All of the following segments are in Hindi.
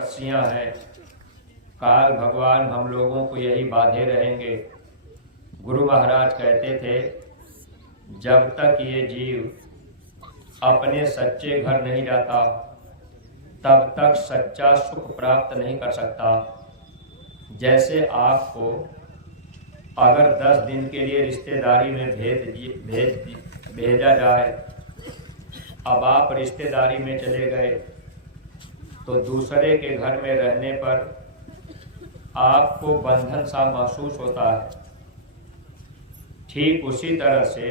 रस्सियाँ हैं, काल भगवान हम लोगों को यही बांधे रहेंगे। गुरु महाराज कहते थे, जब तक ये जीव अपने सच्चे घर नहीं जाता तब तक सच्चा सुख प्राप्त नहीं कर सकता। जैसे आपको अगर 10 दिन के लिए रिश्तेदारी में भेजा जाए, अब आप रिश्तेदारी में चले गए तो दूसरे के घर में रहने पर आपको बंधन सा महसूस होता है। ठीक उसी तरह से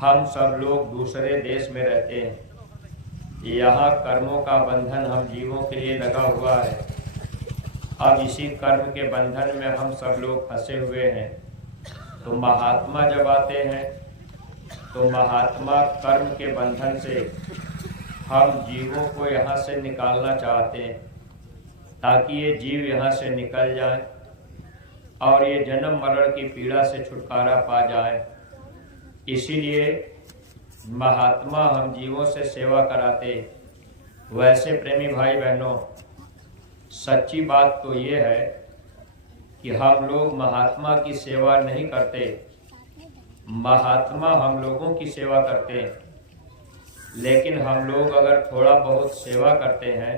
हम सब लोग दूसरे देश में रहते हैं। यहाँ कर्मों का बंधन हम जीवों के लिए लगा हुआ है। अब इसी कर्म के बंधन में हम सब लोग फंसे हुए हैं। तो महात्मा जब आते हैं तो महात्मा कर्म के बंधन से हम जीवों को यहाँ से निकालना चाहते हैं, ताकि ये जीव यहाँ से निकल जाए और ये जन्म मरण की पीड़ा से छुटकारा पा जाए। इसीलिए महात्मा हम जीवों से सेवा कराते। वैसे प्रेमी भाई बहनों, सच्ची बात तो ये है कि हम लोग महात्मा की सेवा नहीं करते, महात्मा हम लोगों की सेवा करते हैं। लेकिन हम लोग अगर थोड़ा बहुत सेवा करते हैं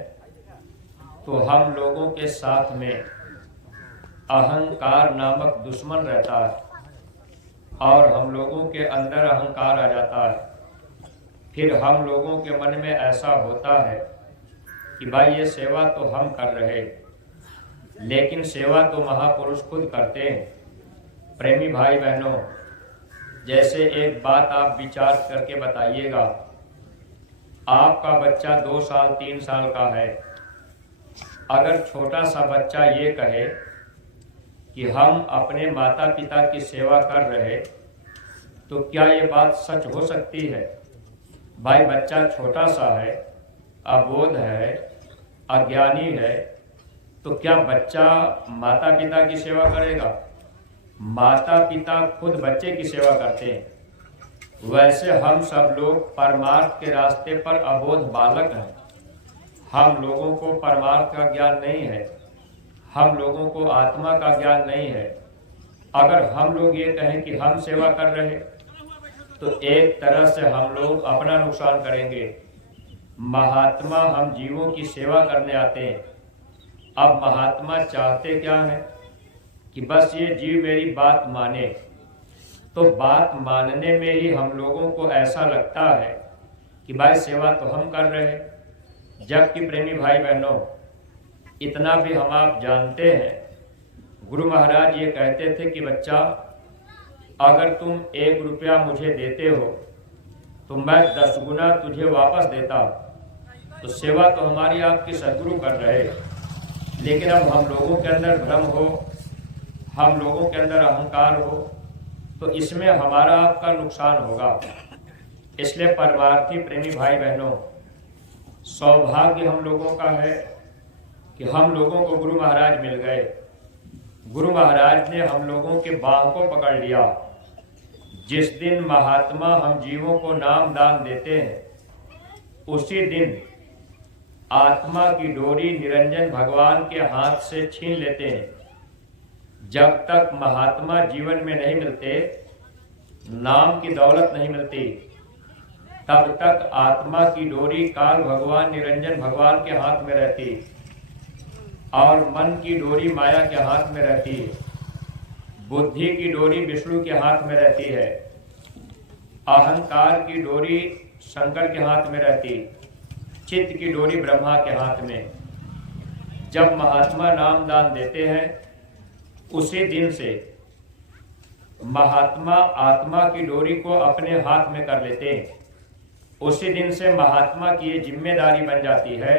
तो हम लोगों के साथ में अहंकार नामक दुश्मन रहता है और हम लोगों के अंदर अहंकार आ जाता है। फिर हम लोगों के मन में ऐसा होता है कि भाई ये सेवा तो हम कर रहे, लेकिन सेवा तो महापुरुष खुद करते हैं। प्रेमी भाई बहनों, जैसे एक बात आप विचार करके बताइएगा, आपका बच्चा 2 साल 3 साल का है। अगर छोटा सा बच्चा ये कहे कि हम अपने माता पिता की सेवा कर रहे, तो क्या ये बात सच हो सकती है? भाई बच्चा छोटा सा है, अबोध है, अज्ञानी है, तो क्या बच्चा माता पिता की सेवा करेगा? माता पिता खुद बच्चे की सेवा करते हैं। वैसे हम सब लोग परमार्थ के रास्ते पर अबोध बालक हैं। हम लोगों को परमार्थ का ज्ञान नहीं है, हम लोगों को आत्मा का ज्ञान नहीं है। अगर हम लोग ये कहें कि हम सेवा कर रहे, तो एक तरह से हम लोग अपना नुकसान करेंगे। महात्मा हम जीवों की सेवा करने आते हैं। अब महात्मा चाहते क्या है कि बस ये जीव मेरी बात माने। तो बात मानने में ही हम लोगों को ऐसा लगता है कि भाई सेवा तो हम कर रहे हैं। जबकि प्रेमी भाई बहनों, इतना भी हम आप जानते हैं, गुरु महाराज ये कहते थे कि बच्चा, अगर तुम 1 रुपया मुझे देते हो तो मैं 10 गुना तुझे वापस देता। तो सेवा तो हमारी आपकी सद्गुरु कर रहे। लेकिन अब हम लोगों के अंदर भ्रम हो, हम लोगों के अंदर अहंकार हो, तो इसमें हमारा आपका नुकसान होगा। इसलिए परमार्थी प्रेमी भाई बहनों, सौभाग्य हम लोगों का है कि हम लोगों को गुरु महाराज मिल गए। गुरु महाराज ने हम लोगों के बाह को पकड़ लिया। जिस दिन महात्मा हम जीवों को नाम दान देते हैं, उसी दिन आत्मा की डोरी निरंजन भगवान के हाथ से छीन लेते हैं। जब तक महात्मा जीवन में नहीं मिलते, नाम की दौलत नहीं मिलती, तब तक आत्मा की डोरी काल भगवान निरंजन भगवान के हाथ में रहती और मन की डोरी माया के हाथ में रहती है। बुद्धि की डोरी विष्णु के हाथ में रहती है, अहंकार की डोरी शंकर के हाथ में रहती, चित्त की डोरी ब्रह्मा के हाथ में। जब महात्मा नाम दान देते हैं, उसी दिन से महात्मा आत्मा की डोरी को अपने हाथ में कर लेते हैं। उसी दिन से महात्मा की ये जिम्मेदारी बन जाती है।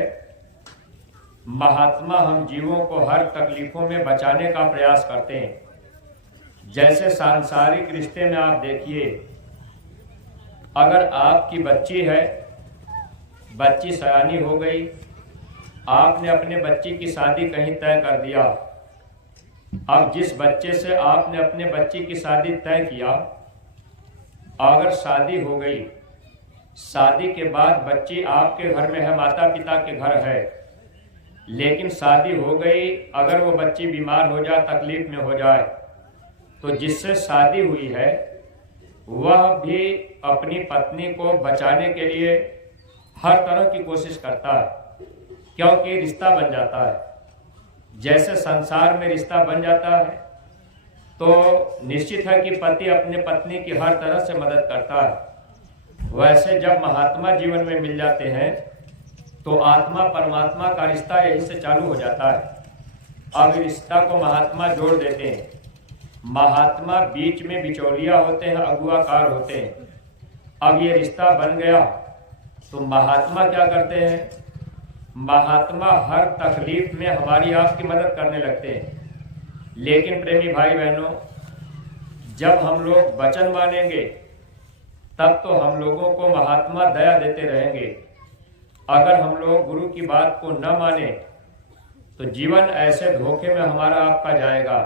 महात्मा हम जीवों को हर तकलीफों में बचाने का प्रयास करते हैं। जैसे सांसारिक रिश्ते में आप देखिए, अगर आपकी बच्ची है, बच्ची सयानी हो गई, आपने अपने बच्ची की शादी कहीं तय कर दिया। अब जिस बच्चे से आपने अपने बच्ची की शादी तय किया, अगर शादी हो गई, शादी के बाद बच्ची आपके घर में है, माता पिता के घर है, लेकिन शादी हो गई, अगर वो बच्ची बीमार हो जाए, तकलीफ में हो जाए, तो जिससे शादी हुई है वह भी अपनी पत्नी को बचाने के लिए हर तरह की कोशिश करता है, क्योंकि रिश्ता बन जाता है। जैसे संसार में रिश्ता बन जाता है तो निश्चित है कि पति अपने पत्नी की हर तरह से मदद करता है, वैसे जब महात्मा जीवन में मिल जाते हैं तो आत्मा परमात्मा का रिश्ता यहीं से चालू हो जाता है। अब रिश्ता को महात्मा जोड़ देते हैं। महात्मा बीच में बिचौलिया होते हैं, अगुआकार होते हैं। अब ये रिश्ता बन गया तो महात्मा क्या करते हैं? महात्मा हर तकलीफ में हमारी आपकी मदद करने लगते हैं। लेकिन प्रेमी भाई बहनों, जब हम लोग वचन मानेंगे तब तो हम लोगों को महात्मा दया देते रहेंगे। अगर हम लोग गुरु की बात को न माने तो जीवन ऐसे धोखे में हमारा आपका जाएगा।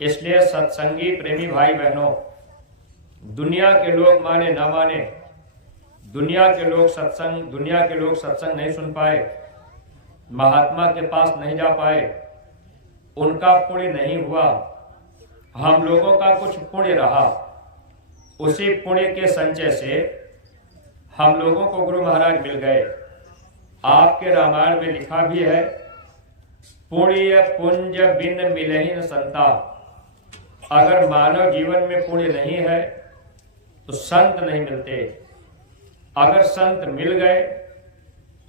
इसलिए सत्संगी प्रेमी भाई बहनों, दुनिया के लोग माने ना माने, दुनिया के लोग सत्संग नहीं सुन पाए, महात्मा के पास नहीं जा पाए, उनका पुण्य नहीं हुआ, हम लोगों का कुछ पुण्य रहा। उसी पुण्य के संचय से हम लोगों को गुरु महाराज मिल गए। आपके रामायण में लिखा भी है, पुण्य पुंज बिन मिलहि न संता। अगर मानव जीवन में पुण्य नहीं है तो संत नहीं मिलते। अगर संत मिल गए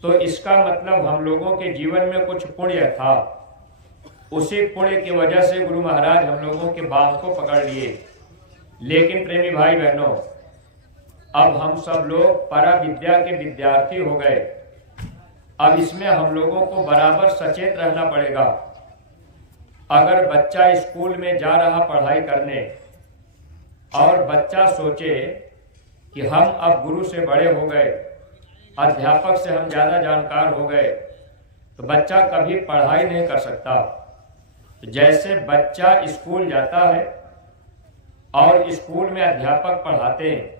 तो इसका मतलब हम लोगों के जीवन में कुछ पुण्य था। उसी पुण्य की वजह से गुरु महाराज हम लोगों के बाह को पकड़ लिए। लेकिन प्रेमी भाई बहनों, अब हम सब लोग परा विद्या के विद्यार्थी हो गए। अब इसमें हम लोगों को बराबर सचेत रहना पड़ेगा। अगर बच्चा स्कूल में जा रहा पढ़ाई करने और बच्चा सोचे कि हम अब गुरु से बड़े हो गए, अध्यापक से हम ज़्यादा जानकार हो गए, तो बच्चा कभी पढ़ाई नहीं कर सकता। तो जैसे बच्चा स्कूल जाता है और स्कूल में अध्यापक पढ़ाते हैं,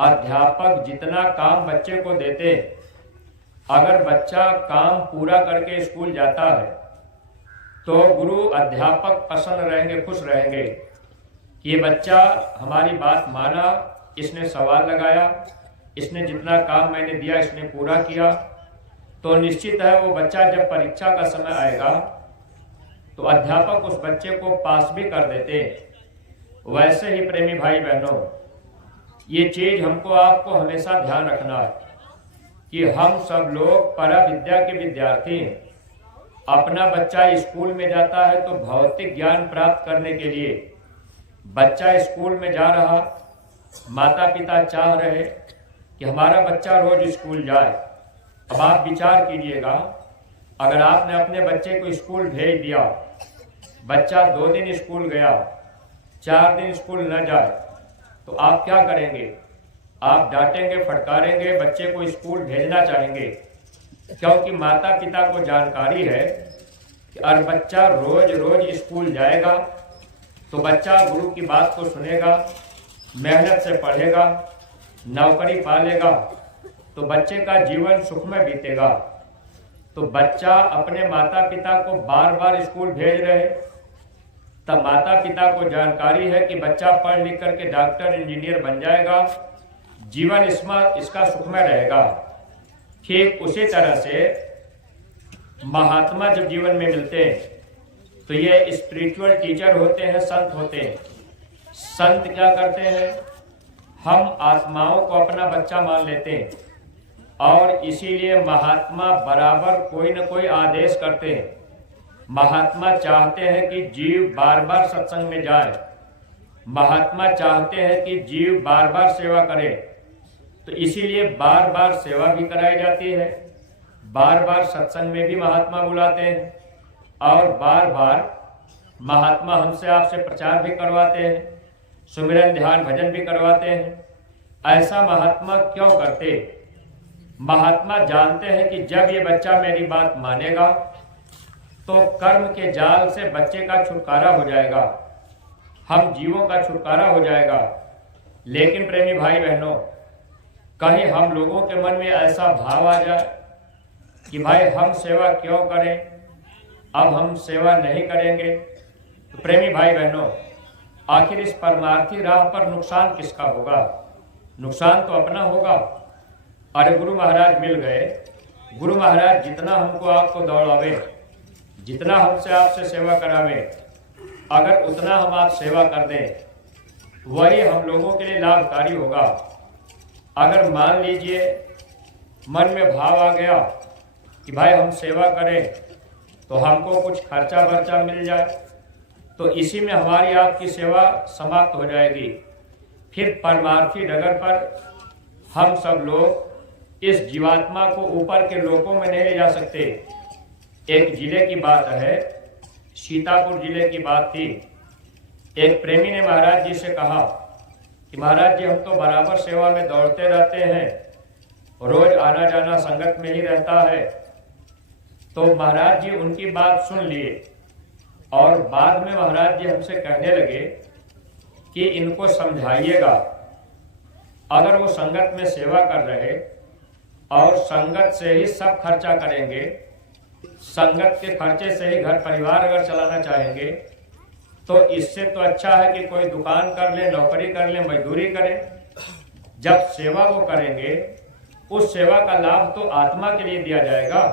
अध्यापक जितना काम बच्चे को देते, अगर बच्चा काम पूरा करके स्कूल जाता है तो गुरु अध्यापक प्रसन्न रहेंगे, खुश रहेंगे कि ये बच्चा हमारी बात माना, इसने सवाल लगाया, इसने जितना काम मैंने दिया इसने पूरा किया। तो निश्चित है वो बच्चा जब परीक्षा का समय आएगा तो अध्यापक उस बच्चे को पास भी कर देते। वैसे ही प्रेमी भाई बहनों, ये चीज हमको आपको हमेशा ध्यान रखना है कि हम सब लोग परा विद्या के विद्यार्थी हैं। अपना बच्चा स्कूल में जाता है तो भौतिक ज्ञान प्राप्त करने के लिए बच्चा स्कूल में जा रहा, माता पिता चाह रहे कि हमारा बच्चा रोज स्कूल जाए। अब आप विचार कीजिएगा, अगर आपने अपने बच्चे को स्कूल भेज दिया, बच्चा 2 दिन स्कूल गया, 4 दिन स्कूल न जाए, तो आप क्या करेंगे? आप डांटेंगे, फटकारेंगे, बच्चे को स्कूल भेजना चाहेंगे, क्योंकि माता पिता को जानकारी है कि अगर बच्चा रोज रोज स्कूल जाएगा तो बच्चा गुरु की बात को सुनेगा, मेहनत से पढ़ेगा, नौकरी पा लेगा, तो बच्चे का जीवन सुखमय बीतेगा। तो बच्चा अपने माता पिता को बार बार स्कूल भेज रहे, तब माता पिता को जानकारी है कि बच्चा पढ़ लिख करके डॉक्टर इंजीनियर बन जाएगा, जीवन इसका सुखमय रहेगा। ठीक उसी तरह से महात्मा जब जीवन में मिलते हैं तो ये स्पिरिचुअल टीचर होते हैं, संत होते हैं। संत क्या करते हैं? हम आत्माओं को अपना बच्चा मान लेते हैं और इसीलिए महात्मा बराबर कोई न कोई आदेश करते हैं। महात्मा चाहते हैं कि जीव बार बार सत्संग में जाए, महात्मा चाहते हैं कि जीव बार बार सेवा करे, तो इसीलिए बार बार सेवा भी कराई जाती है, बार बार सत्संग में भी महात्मा बुलाते हैं और बार बार महात्मा हमसे आपसे प्रचार भी करवाते हैं, सुमिरन ध्यान भजन भी करवाते हैं। ऐसा महात्मा क्यों करते? महात्मा जानते हैं कि जब ये बच्चा मेरी बात मानेगा तो कर्म के जाल से बच्चे का छुटकारा हो जाएगा, हम जीवों का छुटकारा हो जाएगा। लेकिन प्रेमी भाई बहनों, कहीं हम लोगों के मन में ऐसा भाव आ जाए कि कि भाई हम सेवा क्यों करें, अब हम सेवा नहीं करेंगे। तो प्रेमी भाई बहनों, आखिर इस परमार्थी राह पर नुकसान किसका होगा? नुकसान तो अपना होगा। अरे गुरु महाराज मिल गए, गुरु महाराज जितना हमको आपको दौड़ावे, जितना हमसे आपसे सेवा करावे, अगर उतना हम आप सेवा कर दें, वही हम लोगों के लिए लाभकारी होगा। अगर मान लीजिए मन में भाव आ गया कि भाई हम सेवा करें तो हमको कुछ खर्चा वर्चा मिल जाए, तो इसी में हमारी आपकी सेवा समाप्त हो जाएगी। फिर परमार्थी डगर पर हम सब लोग इस जीवात्मा को ऊपर के लोकों में नहीं ले जा सकते। एक जिले की बात है, सीतापुर जिले की बात थी। एक प्रेमी ने महाराज जी से कहा कि महाराज जी हम तो बराबर सेवा में दौड़ते रहते हैं, रोज आना जाना संगत में ही रहता है। तो महाराज जी उनकी बात सुन लिए और बाद में महाराज जी हमसे कहने लगे कि इनको समझाइएगा, अगर वो संगत में सेवा कर रहे और संगत से ही सब खर्चा करेंगे, संगत के खर्चे से ही घर परिवार अगर चलाना चाहेंगे, तो इससे तो अच्छा है कि कोई दुकान कर ले, नौकरी कर ले, मजदूरी करें। जब सेवा वो करेंगे, उस सेवा का लाभ तो आत्मा के लिए दिया जाएगा।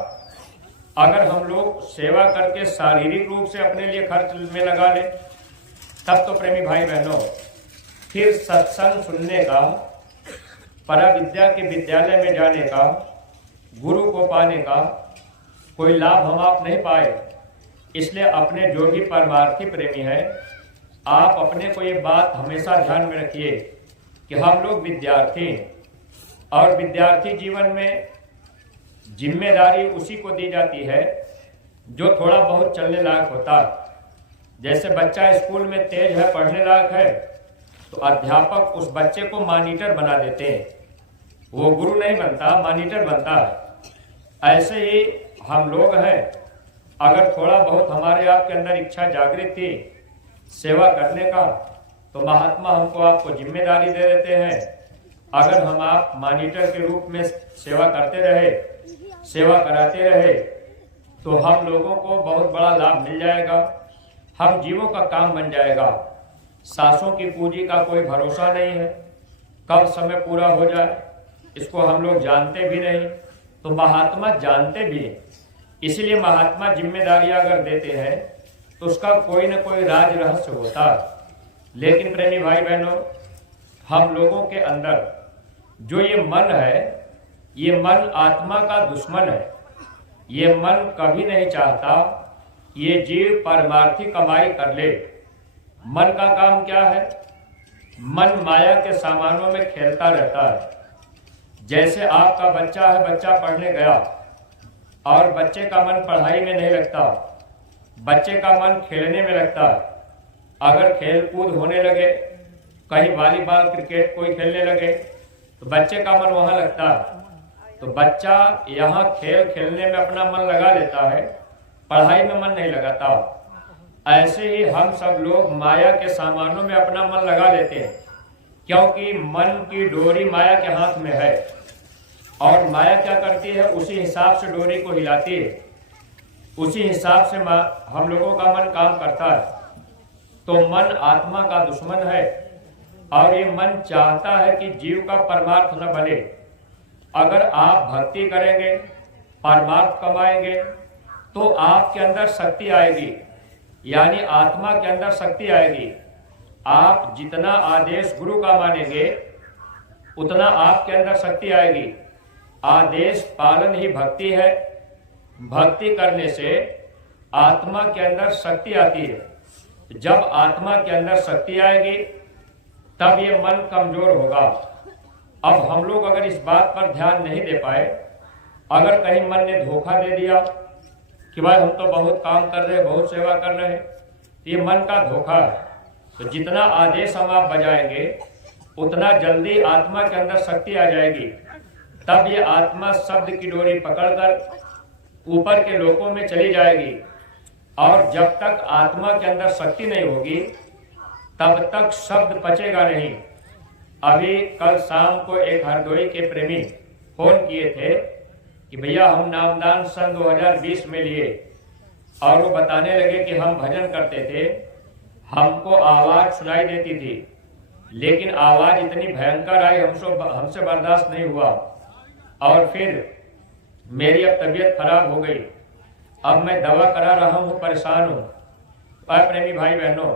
अगर हम लोग सेवा करके शारीरिक रूप से अपने लिए खर्च में लगा लें, तब तो प्रेमी भाई बहनों फिर सत्संग सुनने का, पराविद्या के विद्यालय में जाने का, गुरु को पाने का कोई लाभ हम आप नहीं पाए। इसलिए अपने जो भी परमार्थी प्रेमी हैं, आप अपने को ये बात हमेशा ध्यान में रखिए कि हम लोग विद्यार्थी हैं और विद्यार्थी जीवन में जिम्मेदारी उसी को दी जाती है जो थोड़ा बहुत चलने लायक होता है। जैसे बच्चा स्कूल में तेज है, पढ़ने लायक है, तो अध्यापक उस बच्चे को मॉनिटर बना देते हैं। वो गुरु नहीं बनता, मॉनिटर बनता है। ऐसे ही हम लोग हैं, अगर थोड़ा बहुत हमारे आपके अंदर इच्छा जागृत थी सेवा करने का, तो महात्मा हमको आपको जिम्मेदारी दे देते हैं। अगर हम आप मॉनिटर के रूप में सेवा करते रहे, सेवा कराते रहे, तो हम लोगों को बहुत बड़ा लाभ मिल जाएगा, हम जीवों का काम बन जाएगा। सांसों की पूंजी का कोई भरोसा नहीं है, कब समय पूरा हो जाए इसको हम लोग जानते भी नहीं, तो महात्मा जानते भी हैं। इसलिए महात्मा जिम्मेदारियां अगर देते हैं तो उसका कोई न कोई राज रहस्य होता है। लेकिन प्रेमी भाई बहनों, हम लोगों के अंदर जो ये मन है, ये मन आत्मा का दुश्मन है। ये मन कभी नहीं चाहता ये जीव परमार्थी कमाई कर ले। मन का काम क्या है? मन माया के सामानों में खेलता रहता है। जैसे आपका बच्चा है, बच्चा पढ़ने गया और बच्चे का मन पढ़ाई में नहीं लगता, बच्चे का मन खेलने में लगता है। अगर खेल कूद होने लगे, कहीं वॉलीबॉल क्रिकेट कोई खेलने लगे, तो बच्चे का मन वहां लगता है। तो बच्चा यहाँ खेल खेलने में अपना मन लगा लेता है, पढ़ाई में मन नहीं लगाता। ऐसे ही हम सब लोग माया के सामानों में अपना मन लगा लेते हैं, क्योंकि मन की डोरी माया के हाथ में है और माया क्या करती है, उसी हिसाब से डोरी को हिलाती है, उसी हिसाब से हम लोगों का मन काम करता है। तो मन आत्मा का दुश्मन है और ये मन चाहता है कि जीव का परमार्थ न बने। अगर आप भक्ति करेंगे, परमार्थ कमाएंगे, तो आपके अंदर शक्ति आएगी, यानी आत्मा के अंदर शक्ति आएगी। आप जितना आदेश गुरु का मानेंगे, उतना आपके अंदर शक्ति आएगी। आदेश पालन ही भक्ति है। भक्ति करने से आत्मा के अंदर शक्ति आती है। जब आत्मा के अंदर शक्ति आएगी, तब ये मन कमजोर होगा। अब हम लोग अगर इस बात पर ध्यान नहीं दे पाए, अगर कहीं मन ने धोखा दे दिया कि भाई हम तो बहुत काम कर रहे, बहुत सेवा कर रहे, ये मन का धोखा है। तो जितना आदेश हम आप बजाएंगे, उतना जल्दी आत्मा के अंदर शक्ति आ जाएगी। तब ये आत्मा शब्द की डोरी पकड़कर ऊपर के लोकों में चली जाएगी। और जब तक आत्मा के अंदर शक्ति नहीं होगी, तब तक शब्द पचेगा नहीं। अभी कल शाम को एक हरदोई के प्रेमी फोन किए थे कि भैया हम नामदान सन 2020 में लिए, और वो बताने लगे कि हम भजन करते थे, हमको आवाज सुनाई देती थी, लेकिन आवाज इतनी भयंकर आई हमसे बर्दाश्त नहीं हुआ, और फिर मेरी अब तबीयत खराब हो गई। अब मैं दवा करा रहा हूँ, परेशान हूँ। प्रेमी भाई बहनों,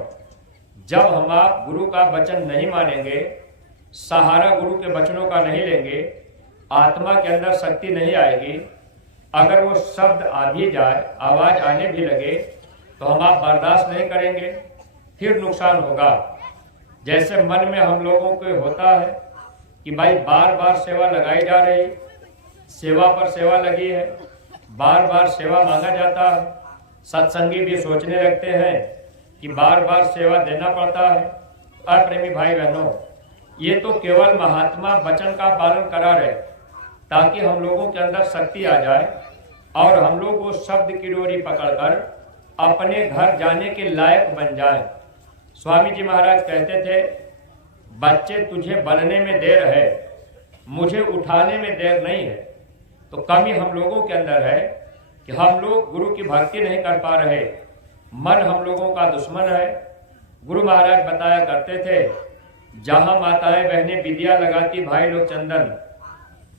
जब हम आप गुरु का वचन नहीं मानेंगे, सहारा गुरु के वचनों का नहीं लेंगे, आत्मा के अंदर शक्ति नहीं आएगी। अगर वो शब्द आ भी जाए, आवाज आने भी लगे, तो हम आप बर्दाश्त नहीं करेंगे, फिर नुकसान होगा। जैसे मन में हम लोगों को होता है कि भाई बार बार सेवा लगाई जा रही, सेवा पर सेवा लगी है, बार बार सेवा मांगा जाता है। सत्संगी भी सोचने लगते हैं कि बार बार सेवा देना पड़ता है। प्रेमी भाई बहनों, ये तो केवल महात्मा वचन का पालन करा रहे, ताकि हम लोगों के अंदर शक्ति आ जाए और हम लोग वो शब्द की डोरी पकड़कर अपने घर जाने के लायक बन जाए। स्वामी जी महाराज कहते थे, बच्चे तुझे बनने में देर है, मुझे उठाने में देर नहीं है। तो कमी हम लोगों के अंदर है कि हम लोग गुरु की भक्ति नहीं कर पा रहे, मन हम लोगों का दुश्मन है। गुरु महाराज बताया करते थे, जहां माताएं बहनें विद्या लगाती भाई लोग चंदन,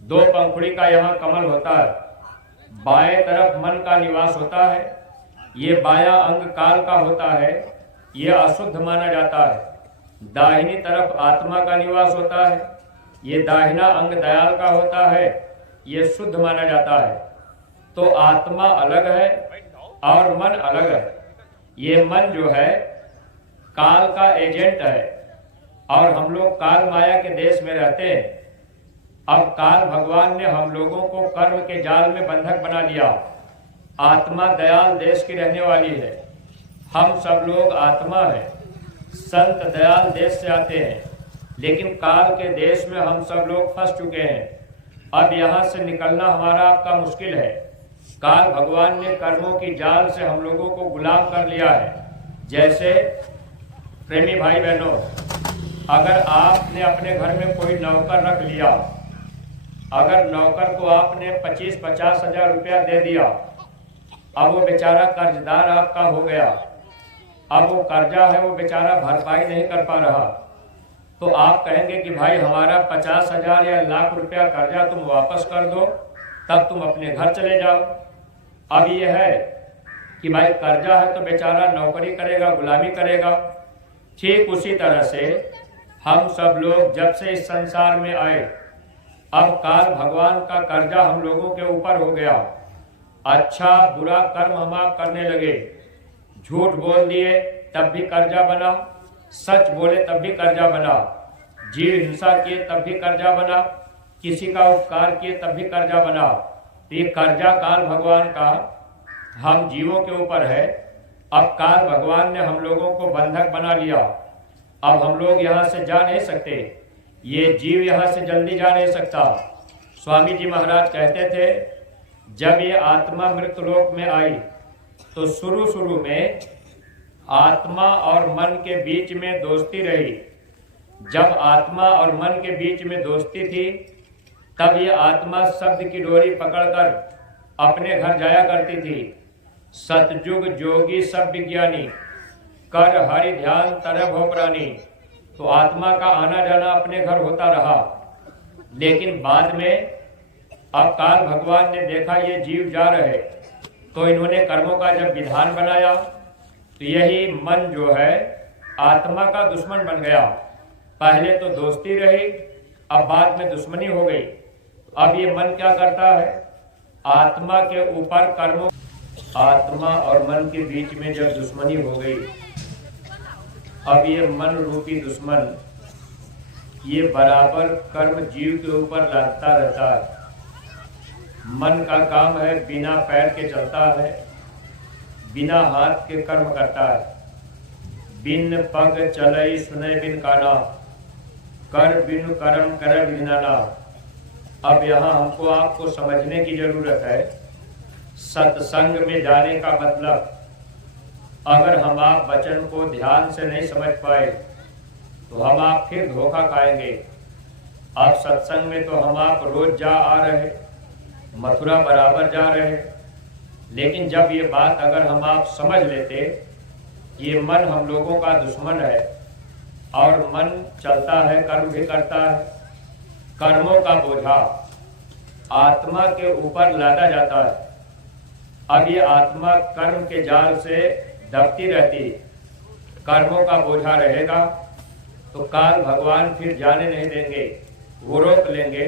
2 पंखुड़ी का यहाँ कमल होता है, बाएं तरफ मन का निवास होता है, ये बायां अंग काल का होता है, ये अशुद्ध माना जाता है। दाहिनी तरफ आत्मा का निवास होता है, ये दाहिना अंग दयाल का होता है, ये शुद्ध माना जाता है। तो आत्मा अलग है और मन अलग है। ये मन जो है काल का एजेंट है, और हम लोग काल माया के देश में रहते हैं। अब काल भगवान ने हम लोगों को कर्म के जाल में बंधक बना लिया। आत्मा दयाल देश की रहने वाली है, हम सब लोग आत्मा है। संत दयाल देश से आते हैं, लेकिन काल के देश में हम सब लोग फंस चुके हैं। अब यहाँ से निकलना हमारा आपका मुश्किल है। काल भगवान ने कर्मों की जाल से हम लोगों को गुलाम कर लिया है। जैसे प्रेमी भाई बहनों, अगर आपने अपने घर में कोई नौकर रख लिया, अगर नौकर को आपने 25-50 हजार रुपया दे दिया, अब वो बेचारा कर्जदार आपका हो गया, अब वो कर्जा है वो बेचारा भरपाई नहीं कर पा रहा, तो आप कहेंगे कि भाई हमारा 50 हजार या लाख रुपया कर्जा तुम वापस कर दो, तब तुम अपने घर चले जाओ। अब ये है कि भाई कर्जा है तो बेचारा नौकरी करेगा, गुलामी करेगा। ठीक उसी तरह से हम सब लोग जब से इस संसार में आए, अब काल भगवान का कर्जा हम लोगों के ऊपर हो गया। अच्छा बुरा कर्म हम आप करने लगे, झूठ बोल दिए तब भी कर्जा बना, सच बोले तब भी कर्जा बना, जीव हिंसा किए तब भी कर्जा बना, किसी का उपकार किए तब भी कर्जा बना। तो ये कर्जा काल भगवान का हम जीवों के ऊपर है। अब काल भगवान ने हम लोगों को बंधक बना लिया, अब हम लोग यहाँ से जा नहीं सकते, ये जीव यहाँ से जल्दी जा नहीं सकता। स्वामी जी महाराज कहते थे, जब ये आत्मा मृत्युलोक में आई तो शुरू में आत्मा और मन के बीच में दोस्ती रही। जब आत्मा और मन के बीच में दोस्ती थी, तब ये आत्मा शब्द की डोरी पकड़कर अपने घर जाया करती थी। सतयुग जोगी सब विज्ञानी, कर हरि ध्यान तरह भो प्राणी। तो आत्मा का आना जाना अपने घर होता रहा, लेकिन बाद में अब काल भगवान ने देखा ये जीव जा रहे, तो इन्होंने कर्मों का जब विधान बनाया, तो यही मन जो है आत्मा का दुश्मन बन गया। पहले तो दोस्ती रही, अब बाद में दुश्मनी हो गई। अब ये मन क्या करता है, आत्मा के ऊपर कर्मों, आत्मा और मन के बीच में जब दुश्मनी हो गई, अब ये मन रूपी दुश्मन ये बराबर कर्म जीव के ऊपर लादता रहता है। मन का काम है बिना पैर के चलता है, बिना हाथ के कर्म करता है। बिन पग चलई सुनय बिन काना, कर बिन कर्म कर बिनाना। अब यहाँ हमको आपको समझने की जरूरत है, सत्संग में जाने का मतलब, अगर हम आप वचन को ध्यान से नहीं समझ पाए तो हम आप फिर धोखा खाएंगे। आप सत्संग में तो हम आप रोज जा आ रहे, मथुरा बराबर जा रहे। लेकिन जब ये बात अगर हम आप समझ लेते, ये मन हम लोगों का दुश्मन है और मन चलता है, कर्म भी करता है, कर्मों का बोझा आत्मा के ऊपर लादा जाता है। अब ये आत्मा कर्म के जाल से दबती रहती, कर्मों का बोझा रहेगा तो काल भगवान फिर जाने नहीं देंगे। वो रोक लेंगे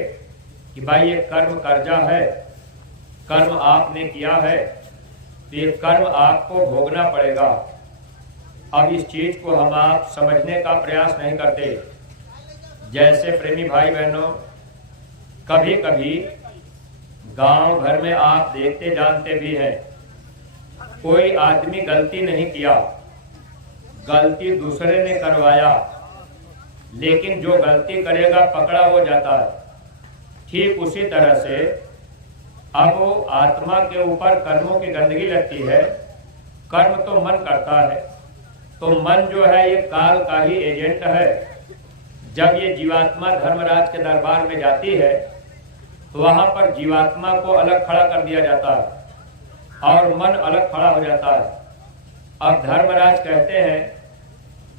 कि भाई ये कर्म कर्जा है, कर्म आपने किया है तो ये कर्म आपको भोगना पड़ेगा। अब इस चीज को हम आप समझने का प्रयास नहीं करते। जैसे प्रेमी भाई बहनों, कभी कभी गांव भर में आप देखते जानते भी हैं, कोई आदमी गलती नहीं किया, गलती दूसरे ने करवाया, लेकिन जो गलती करेगा पकड़ा हो जाता है। ठीक उसी तरह से अब आत्मा के ऊपर कर्मों की गंदगी लगती है। कर्म तो मन करता है, तो मन जो है ये काल का ही एजेंट है। जब ये जीवात्मा धर्मराज के दरबार में जाती है तो वहां पर जीवात्मा को अलग खड़ा कर दिया जाता है और मन अलग खड़ा हो जाता है। अब धर्मराज कहते हैं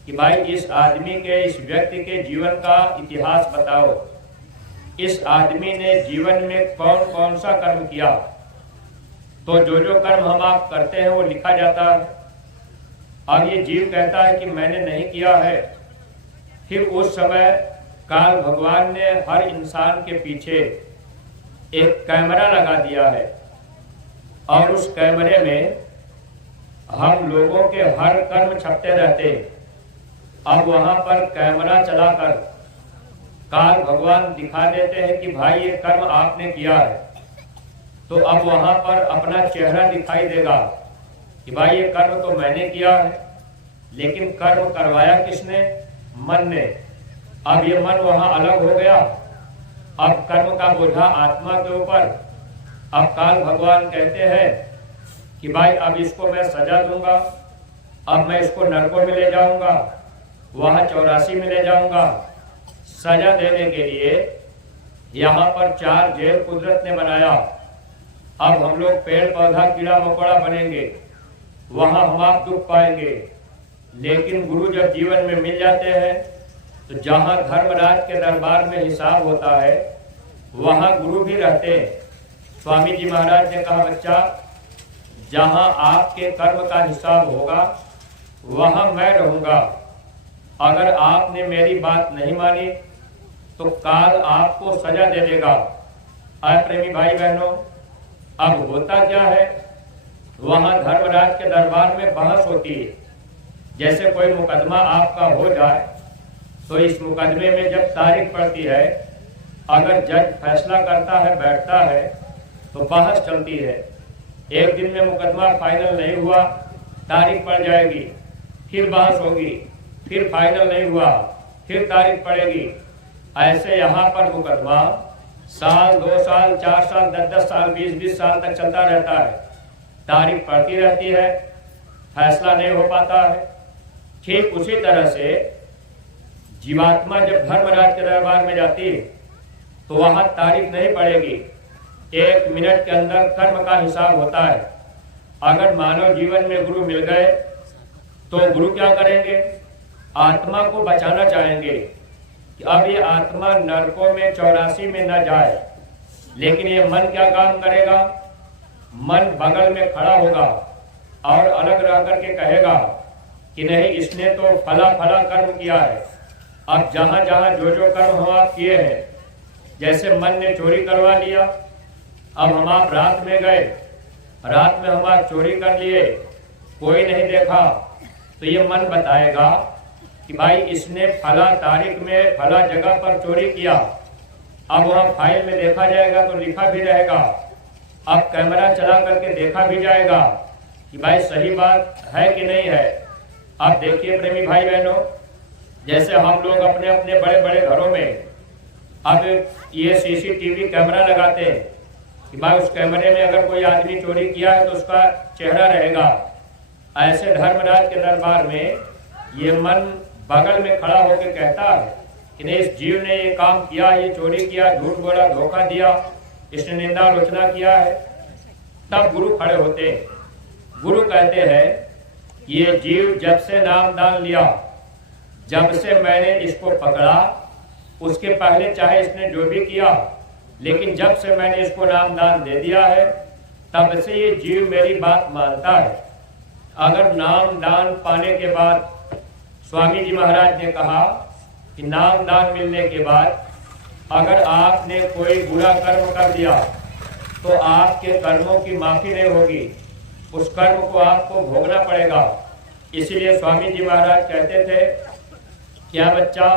कि भाई इस आदमी के, इस व्यक्ति के जीवन का इतिहास बताओ। इस आदमी ने जीवन में कौन कौन सा कर्म किया। तो जो जो कर्म हम आप करते हैं वो लिखा जाता है। अब ये जीव कहता है कि मैंने नहीं किया है। फिर उस समय काल भगवान ने हर इंसान के पीछे एक कैमरा लगा दिया है और उस कैमरे में हम लोगों के हर कर्म छपते रहते। अब वहां पर कैमरा चलाकर काल भगवान दिखा देते हैं कि भाई ये कर्म आपने किया है। तो अब वहां पर अपना चेहरा दिखाई देगा कि भाई ये कर्म तो मैंने किया है, लेकिन कर्म करवाया किसने? मन ने। अब ये मन वहां अलग हो गया, अब कर्म का बोझा आत्मा के ऊपर। अब काल भगवान कहते हैं कि भाई अब इसको मैं सजा दूंगा, अब मैं इसको नरकों में ले जाऊंगा, वहां 84 में ले जाऊंगा। सजा देने के लिए यहाँ पर 4 जेल कुदरत ने बनाया। अब हम लोग पेड़ पौधा कीड़ा मकोड़ा बनेंगे, वहां हम आप दुख पाएंगे। लेकिन गुरु जब जीवन में मिल जाते हैं तो जहां धर्मराज के दरबार में हिसाब होता है वहां गुरु भी रहते हैं। स्वामी जी महाराज ने कहा, बच्चा जहां आपके कर्म का हिसाब होगा वहां मैं रहूंगा। अगर आपने मेरी बात नहीं मानी तो काल आपको सजा दे देगा। प्रेमी भाई बहनों, अब होता क्या है, वहां धर्मराज के दरबार में बहस होती है। जैसे कोई मुकदमा आपका हो जाए तो इस मुकदमे में जब तारीख पड़ती है, अगर जज फैसला करता है, बैठता है, तो बहस चलती है। एक दिन में मुकदमा फाइनल नहीं हुआ, तारीख पड़ जाएगी, फिर बहस होगी, फिर फाइनल नहीं हुआ, फिर तारीख पड़ेगी। ऐसे यहाँ पर मुकदमा साल, 2 साल, 4 साल, 10-10 साल, 20-20 साल तक चलता रहता है। तारीख पड़ती रहती है, फैसला नहीं हो पाता है। ठीक उसी तरह से जीवात्मा जब धर्मराज के दरबार में जाती है तो वहां तारीख नहीं पड़ेगी, 1 मिनट के अंदर कर्म का हिसाब होता है। अगर मानव जीवन में गुरु मिल गए तो गुरु क्या करेंगे? आत्मा को बचाना चाहेंगे कि अब ये आत्मा नरकों में 84 में न जाए। लेकिन ये मन क्या काम करेगा? मन बगल में खड़ा होगा और अलग रह करके कहेगा कि नहीं, इसने तो फला फला कर्म किया है। अब जहां जहां जो जो कर्म हम आप किए हैं, जैसे मन ने चोरी करवा लिया, अब हम आप रात में गए, रात में हम आप चोरी कर लिए, कोई नहीं देखा, तो ये मन बताएगा कि भाई इसने फला तारीख में फला जगह पर चोरी किया। अब वहां फाइल में देखा जाएगा तो लिखा भी रहेगा। अब कैमरा चला करके देखा भी जाएगा कि भाई सही बात है कि नहीं है। अब देखिए प्रेमी भाई बहनों, जैसे हम लोग अपने अपने बड़े बड़े घरों में अब ये CCTV कैमरा लगाते हैं कि भाई उस कैमरे में अगर कोई आदमी चोरी किया है तो उसका चेहरा रहेगा। ऐसे धर्मराज के दरबार में ये मन बगल में खड़ा होकर कहता है कि नहीं, इस जीव ने ये काम किया, ये चोरी किया, झूठ बोला, धोखा दिया, इसने निंदा आलोचना किया है। तब गुरु खड़े होते हैं। गुरु कहते हैं ये जीव जब से नाम दान लिया, जब से मैंने इसको पकड़ा, उसके पहले चाहे इसने जो भी किया, लेकिन जब से मैंने इसको नाम दान दे दिया है तब से ये जीव मेरी बात मानता है। अगर नाम दान पाने के बाद, स्वामी जी महाराज ने कहा कि नाम दान मिलने के बाद अगर आपने कोई बुरा कर्म कर दिया तो आपके कर्मों की माफी नहीं होगी, उस कर्म को आपको भोगना पड़ेगा। इसलिए स्वामी जी महाराज कहते थे, क्या बच्चा,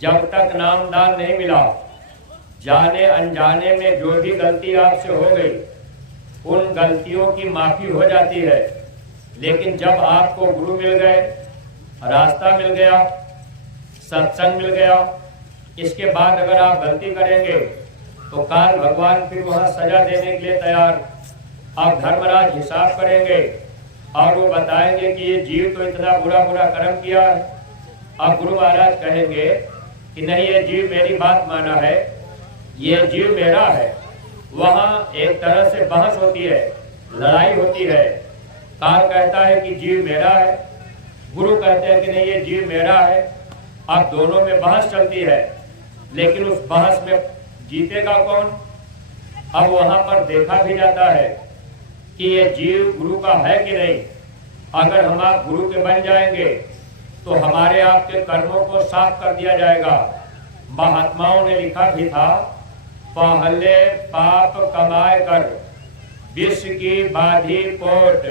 जब तक नाम दान नहीं मिला, जाने अनजाने में जो भी गलती आपसे हो गई, उन गलतियों की माफी हो जाती है। लेकिन जब आपको गुरु मिल गए, रास्ता मिल गया, सत्संग मिल गया, इसके बाद अगर आप गलती करेंगे तो काल भगवान फिर वहां सजा देने के लिए तैयार। आप धर्मराज हिसाब करेंगे और वो बताएंगे कि ये जीव तो इतना बुरा बुरा कर्म किया है। अब गुरु महाराज कहेंगे कि नहीं, ये जीव मेरी बात माना है, ये जीव मेरा है। वहाँ एक तरह से बहस होती है, लड़ाई होती है। काल कहता है कि जीव मेरा है, गुरु कहते हैं कि नहीं ये जीव मेरा है। अब दोनों में बहस चलती है, लेकिन उस बहस में जीतेगा कौन? अब वहां पर देखा भी जाता है कि ये जीव गुरु का है कि नहीं। अगर हम आप गुरु के बन जाएंगे तो हमारे आपके कर्मों को साफ कर दिया जाएगा। महात्माओं ने लिखा भी था, पहले पाप कमाए कर विष की बाधी कोट,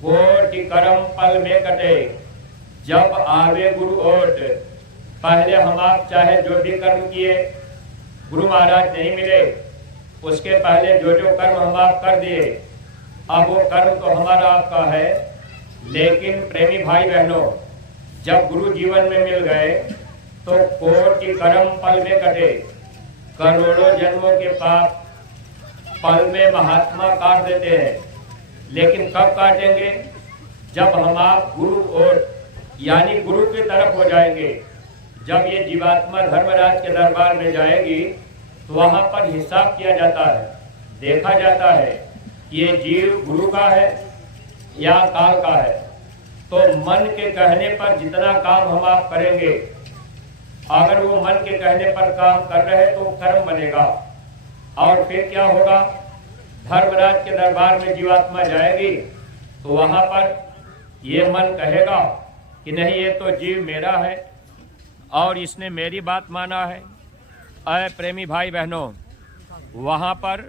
कोट कर्म पल में कटे जब आवे गुरु ओट। पहले हम आप चाहे जो भी कर्म किए, गुरु महाराज नहीं मिले, उसके पहले जो जो कर्म हम आप कर दिए, अब वो कर्म तो हमारा आपका है। लेकिन प्रेमी भाई बहनों, जब गुरु जीवन में मिल गए तो कोटि कर्म पल में कटे, करोड़ों जन्मों के पाप पल में महात्मा काट देते हैं। लेकिन कब काटेंगे? जब हम आप गुरु और यानी गुरु की तरफ हो जाएंगे। जब ये जीवात्मा धर्मराज के दरबार में जाएगी तो वहां पर हिसाब किया जाता है, देखा जाता है ये जीव गुरु का है या काल का है। तो मन के कहने पर जितना काम हम आप करेंगे, अगर वो मन के कहने पर काम कर रहे तो कर्म बनेगा। और फिर क्या होगा? धर्मराज के दरबार में जीवात्मा जाएगी तो वहां पर ये मन कहेगा कि नहीं, ये तो जीव मेरा है और इसने मेरी बात माना है। अय प्रेमी भाई बहनों, वहाँ पर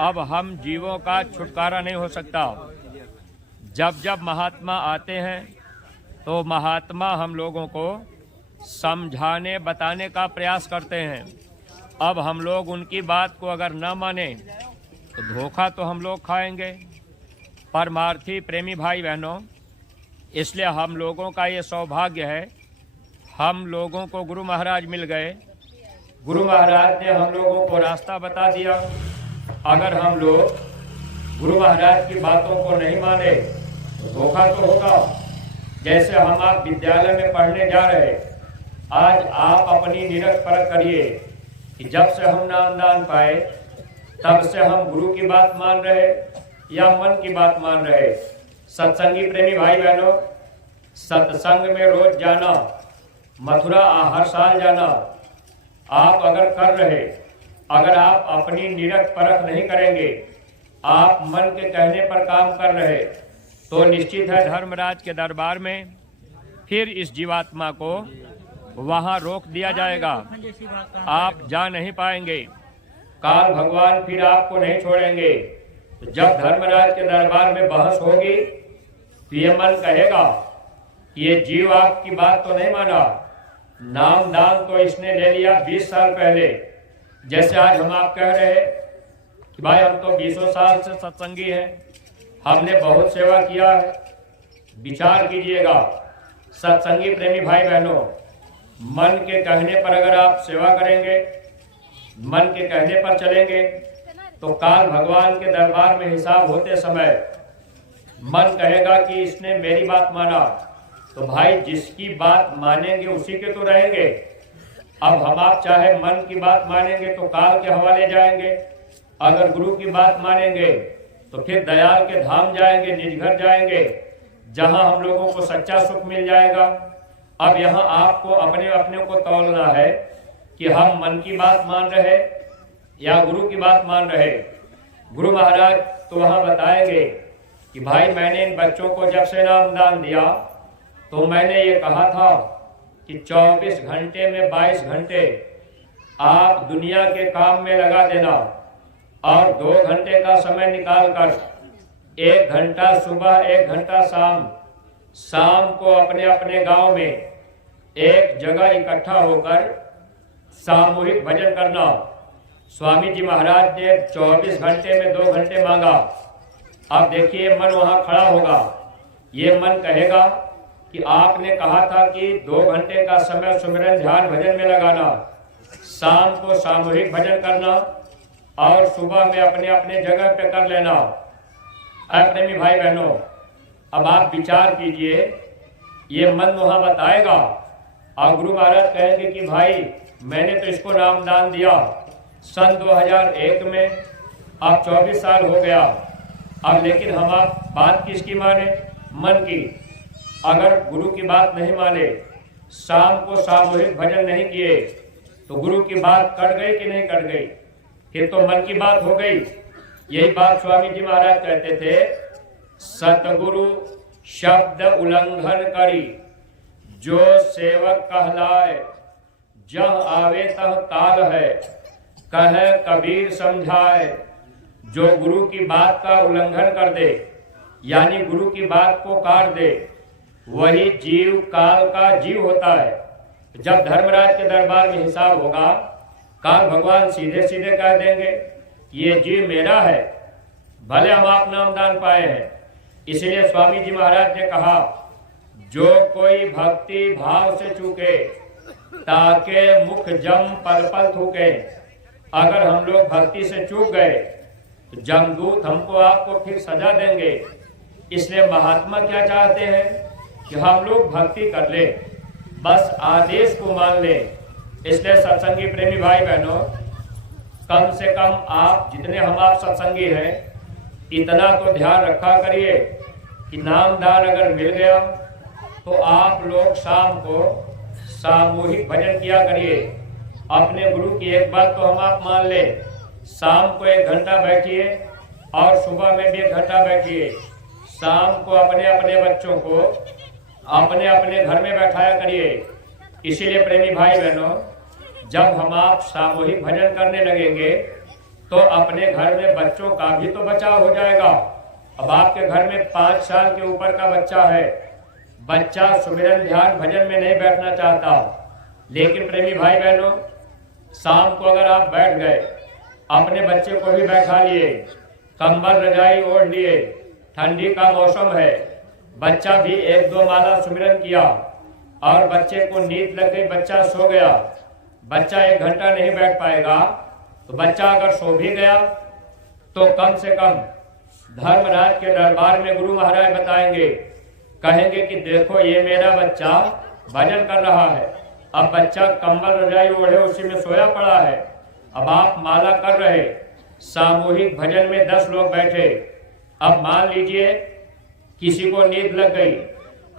अब हम जीवों का छुटकारा नहीं हो सकता। जब जब महात्मा आते हैं तो महात्मा हम लोगों को समझाने बताने का प्रयास करते हैं। अब हम लोग उनकी बात को अगर न माने तो धोखा तो हम लोग खाएंगे। परमार्थी प्रेमी भाई बहनों, इसलिए हम लोगों का ये सौभाग्य है, हम लोगों को गुरु महाराज मिल गए। गुरु महाराज ने हम लोगों को रास्ता बता दिया। अगर हम लोग गुरु महाराज की बातों को नहीं माने तो धोखा तो होगा। जैसे हम आप विद्यालय में पढ़ने जा रहे, आज आप अपनी निरख परख करिए कि जब से हम नामदान पाए तब से हम गुरु की बात मान रहे या मन की बात मान रहे। सत्संगी प्रेमी भाई बहनों, सत्संग में रोज जाना, मथुरा हर साल जाना आप अगर कर रहे, अगर आप अपनी निरख परख नहीं करेंगे, आप मन के कहने पर काम कर रहे, तो निश्चित है धर्मराज के दरबार में फिर इस जीवात्मा को वहां रोक दिया जाएगा। आप जा नहीं पाएंगे, काल भगवान फिर आपको नहीं छोड़ेंगे। तो जब धर्मराज के दरबार में बहस होगी तो ये मन कहेगा ये जीव आपकी बात तो नहीं माना, नाम दान तो इसने ले लिया 20 साल पहले। जैसे आज हम आप कह रहे कि भाई हम तो 20 साल से सत्संगी हैं, हमने बहुत सेवा किया है। विचार कीजिएगा सत्संगी प्रेमी भाई बहनों, मन के कहने पर अगर आप सेवा करेंगे, मन के कहने पर चलेंगे, तो काल भगवान के दरबार में हिसाब होते समय मन कहेगा कि इसने मेरी बात माना। तो भाई जिसकी बात मानेंगे उसी के तो रहेंगे। अब हम आप चाहे मन की बात मानेंगे तो काल के हवाले जाएंगे, अगर गुरु की बात मानेंगे तो फिर दयाल के धाम जाएंगे, निज घर जाएंगे, जहां हम लोगों को सच्चा सुख मिल जाएगा। अब यहाँ आपको अपने अपने को तौलना है कि हम मन की बात मान रहे या गुरु की बात मान रहे। गुरु महाराज तो वहाँ बताएंगे कि भाई मैंने इन बच्चों को जब से नामदान दिया तो मैंने ये कहा था कि 24 घंटे में 22 घंटे आप दुनिया के काम में लगा देना और 2 घंटे का समय निकाल कर 1 घंटा सुबह 1 घंटा शाम को अपने अपने गांव में एक जगह इकट्ठा होकर सामूहिक भजन करना। स्वामी जी महाराज ने 24 घंटे में 2 घंटे मांगा। अब देखिए मन वहां खड़ा होगा, ये मन कहेगा कि आपने कहा था कि 2 घंटे का समय सुमिरन ध्यान भजन में लगाना, शाम को सामूहिक भजन करना और सुबह में अपने अपने जगह पे कर लेना। प्रेमी भाई बहनों, अब आप विचार कीजिए, ये मन वहां बताएगा और गुरु महाराज कहेंगे कि भाई मैंने तो इसको नामदान दिया सन 2001 में, अब 24 साल हो गया, अब लेकिन हम आप बात किसकी माने? मन की। अगर गुरु की बात नहीं माने, शाम को सामूहिक भजन नहीं किए तो गुरु की बात कट गई कि नहीं कट गई? फिर तो मन की बात हो गई। यही बात स्वामी जी महाराज कहते थे, सतगुरु शब्द उल्लंघन करी जो सेवक कहलाए, जह आवे तह काल है, कहे कबीर समझाए। जो गुरु की बात का उल्लंघन कर दे यानी गुरु की बात को काट दे, वही जीव काल का जीव होता है। जब धर्मराज के दरबार में हिसाब होगा, काल भगवान सीधे सीधे कह देंगे ये जीव मेरा है, भले हम आप नामदान पाए हैं। इसलिए स्वामी जी महाराज ने कहा, जो कोई भक्ति भाव से चूके ताके मुख जम पल पल थूके। अगर हम लोग भक्ति से चूक गए तो जमदूत हमको आपको फिर सजा देंगे। इसलिए महात्मा क्या चाहते हैं कि हम लोग भक्ति कर ले, बस आदेश को मान ले। इसलिए सत्संगी प्रेमी भाई बहनों, कम से कम आप जितने हम आप सत्संगी हैं, इतना तो ध्यान रखा करिए कि नामदान अगर मिल गया तो आप लोग शाम को सामूहिक भजन किया करिए। अपने गुरु की एक बात तो हम आप मान ले, शाम को 1 घंटा बैठिए और सुबह में भी 1 घंटा बैठिए। शाम को अपने अपने बच्चों को अपने अपने घर में बैठाया करिए। इसीलिए प्रेमी भाई बहनों, जब हम आप सामूहिक भजन करने लगेंगे तो अपने घर में बच्चों का भी तो बचाव हो जाएगा। अब आपके घर में 5 साल के ऊपर का बच्चा है, बच्चा सुमिरन ध्यान भजन में नहीं बैठना चाहता, लेकिन प्रेमी भाई बहनों, शाम को अगर आप बैठ गए, अपने बच्चे को भी बैठा लिए, कंबल रजाई ओढ़ लिए, ठंडी का मौसम है, बच्चा भी 1-2 माला सुमिरन किया और बच्चे को नींद लग गई, बच्चा सो गया। बच्चा 1 घंटा नहीं बैठ पाएगा, तो बच्चा अगर सो भी गया तो कम से कम धर्मराज के दरबार में गुरु महाराज बताएंगे, कहेंगे कि देखो ये मेरा बच्चा भजन कर रहा है। अब बच्चा कंबल रजाई ओढ़े उसी में सोया पड़ा है। अब आप माला कर रहे, सामूहिक भजन में 10 लोग बैठे। अब मान लीजिए किसी को नींद लग गई,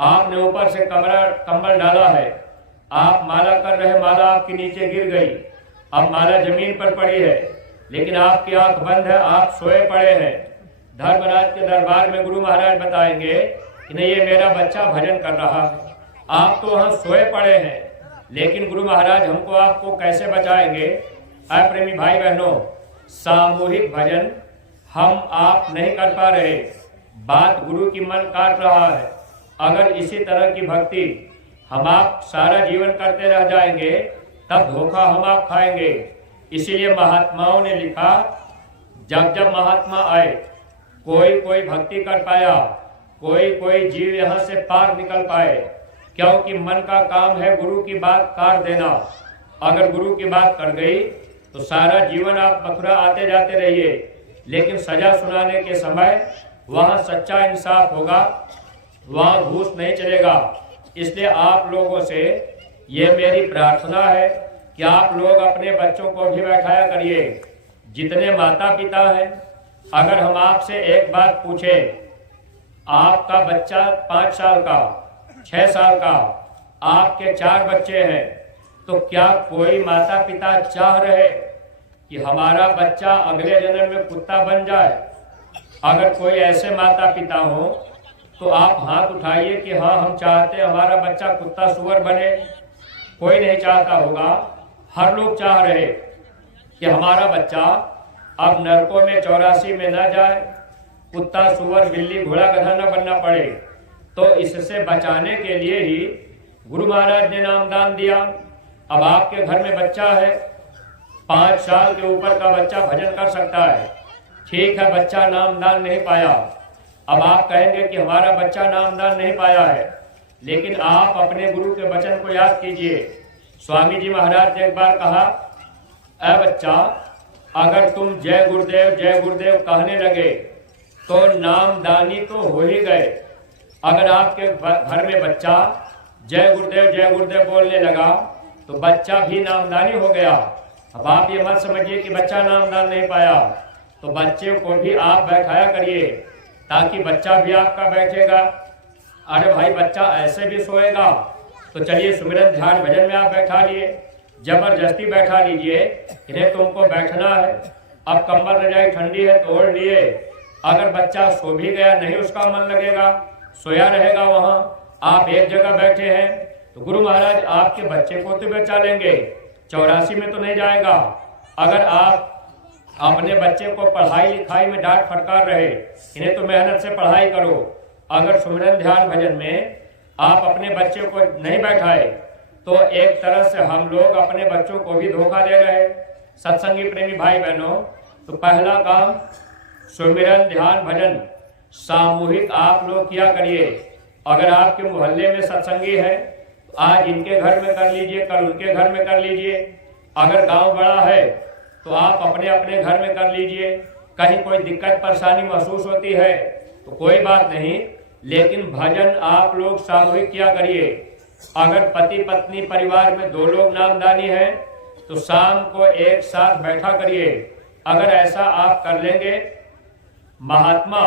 आपने ऊपर से कंबल डाला है, आप माला कर रहे, माला आपके नीचे गिर गई, अब माला जमीन पर पड़ी है, लेकिन आपकी आंख बंद है, आप सोए पड़े हैं। धर्मराज के दरबार में गुरु महाराज बताएंगे कि नहीं ये मेरा बच्चा भजन कर रहा है। आप तो वहां सोए पड़े हैं, लेकिन गुरु महाराज हमको आपको कैसे बचाएंगे? प्रेमी भाई बहनों, सामूहिक भजन हम आप नहीं कर पा रहे, बात गुरु की मन काट रहा है। अगर इसी तरह की भक्ति हम आप सारा जीवन करते रह जाएंगे, तब धोखा हम आप खाएंगे। इसीलिए महात्माओं ने लिखा, जब जब महात्मा आए, कोई कोई भक्ति कर पाया, कोई कोई जीव यहाँ से पार निकल पाए, क्योंकि मन का काम है गुरु की बात काट देना। अगर गुरु की बात कर गई तो सारा जीवन आप मथुरा आते जाते रहिए, लेकिन सजा सुनाने के समय वहाँ सच्चा इंसाफ होगा, वहाँ घूस नहीं चलेगा। इसलिए आप लोगों से ये मेरी प्रार्थना है कि आप लोग अपने बच्चों को भी बैठाया करिए। जितने माता पिता हैं, अगर हम आपसे एक बात पूछें, आपका बच्चा 5 साल का, 6 साल का, आपके 4 बच्चे हैं, तो क्या कोई माता पिता चाह रहे कि हमारा बच्चा अगले जन्म में कुत्ता बन जाए? अगर कोई ऐसे माता पिता हो तो आप हाथ उठाइए कि हाँ, हम चाहते हैं हमारा बच्चा कुत्ता सुअर बने। कोई नहीं चाहता होगा। हर लोग चाह रहे कि हमारा बच्चा अब नरकों में 84 में न जाए, कुत्ता सुअर बिल्ली घोड़ा गधा न बनना पड़े। तो इससे बचाने के लिए ही गुरु महाराज ने नामदान दिया। अब आपके घर में बच्चा है, 5 साल के ऊपर का बच्चा भजन कर सकता है, ठीक है, बच्चा नामदान नहीं पाया। अब आप कहेंगे कि हमारा बच्चा नामदान नहीं पाया है, लेकिन आप अपने गुरु के वचन को याद कीजिए। स्वामी जी महाराज ने एक बार कहा, ऐ बच्चा, अगर तुम जय गुरुदेव कहने लगे तो नामदानी तो हो ही गए। अगर आपके घर में बच्चा जय गुरुदेव बोलने लगा तो बच्चा भी नामदानी हो गया। अब आप ये मत समझिए कि बच्चा नामदान नहीं पाया, तो बच्चे को भी आप बैठाया करिए ताकि बच्चा भी आपका बैठेगा। अरे भाई, बच्चा ऐसे भी सोएगा तो चलिए सुमिरन ध्यान भजन में आप बैठा लिए, जबरदस्ती बैठा लीजिए, इन्हें तुमको बैठना है। अब कंबल रजाई ठंडी है तो ओढ़ लिए। अगर बच्चा सो भी गया, नहीं उसका मन लगेगा, सोया रहेगा वहां, आप एक जगह बैठे हैं, तो गुरु महाराज आपके बच्चे को तो बचा लेंगे, 84 में तो नहीं जाएगा। अगर आप अपने बच्चे को पढ़ाई लिखाई में डांट फटकार रहे, इन्हें तो मेहनत से पढ़ाई करो। अगर सुमिरन ध्यान भजन में आप अपने बच्चे को नहीं बैठाए तो एक तरह से हम लोग अपने बच्चों को भी धोखा दे रहे। सत्संगी प्रेमी भाई बहनों, तो पहला काम सुमिरन ध्यान भजन सामूहिक आप लोग किया करिए। अगर आपके मोहल्ले में सत्संगी है तो आज इनके घर में कर लीजिए, कल उनके घर में कर लीजिए। अगर गांव बड़ा है तो आप अपने अपने घर में कर लीजिए। कहीं कोई दिक्कत परेशानी महसूस होती है तो कोई बात नहीं, लेकिन भजन आप लोग सामूहिक किया करिए। अगर पति पत्नी परिवार में 2 लोग नामदानी हैं तो शाम को एक साथ बैठा करिए। अगर ऐसा आप कर लेंगे, महात्मा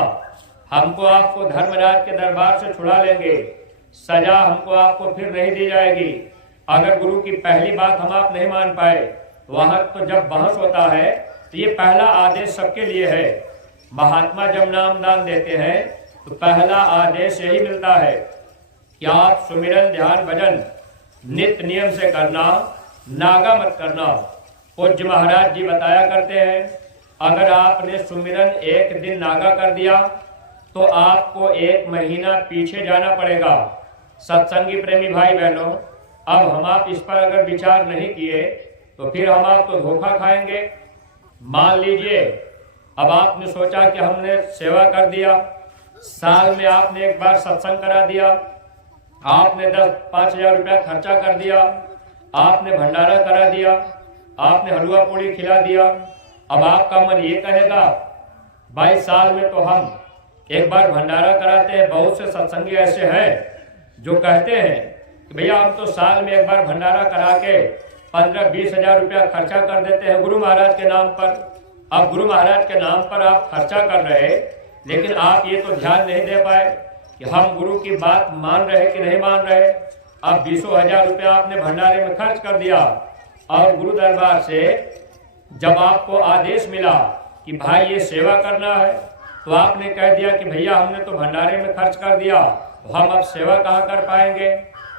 हमको आपको धर्मराज के दरबार से छुड़ा लेंगे, सजा हमको आपको फिर नहीं दी जाएगी। अगर गुरु की पहली बात हम आप नहीं मान पाए, वहां तो जब बहस होता है तो ये पहला आदेश सबके लिए है। महात्मा जब नामदान देते हैं तो पहला आदेश यही मिलता है कि आप सुमिरन ध्यान भजन नित्य नियम से करना, नागा मत करना। पूज्य महाराज जी बताया करते हैं, अगर आपने सुमिरन एक दिन नागा कर दिया तो आपको 1 महीना पीछे जाना पड़ेगा। सत्संगी प्रेमी भाई बहनों, अब हम आप इस पर अगर विचार नहीं किए तो फिर हम आप तो धोखा खाएंगे। मान लीजिए अब आपने सोचा कि हमने सेवा कर दिया, साल में आपने एक बार सत्संग करा दिया, आपने 10-5 हजार रुपया खर्चा कर दिया, आपने भंडारा करा दिया, आपने हलवा पूड़ी खिला दिया। अब आपका मन ये कहेगा, भाई साल में तो हम एक बार भंडारा कराते हैं। बहुत से सत्संगी ऐसे हैं जो कहते हैं कि भैया हम तो साल में एक बार भंडारा करा के 15-20 हजार रुपया खर्चा कर देते हैं गुरु महाराज के नाम पर। अब गुरु महाराज के नाम पर आप खर्चा कर रहे, लेकिन आप ये तो ध्यान नहीं दे पाए कि हम गुरु की बात मान रहे कि नहीं मान रहे। अब 20 हजार रुपया आपने भंडारे में खर्च कर दिया और गुरु दरबार से जब आपको आदेश मिला कि भाई ये सेवा करना है, तो आपने कह दिया कि भैया हमने तो भंडारे में खर्च कर दिया, तो हम अब सेवा कहाँ कर पाएंगे।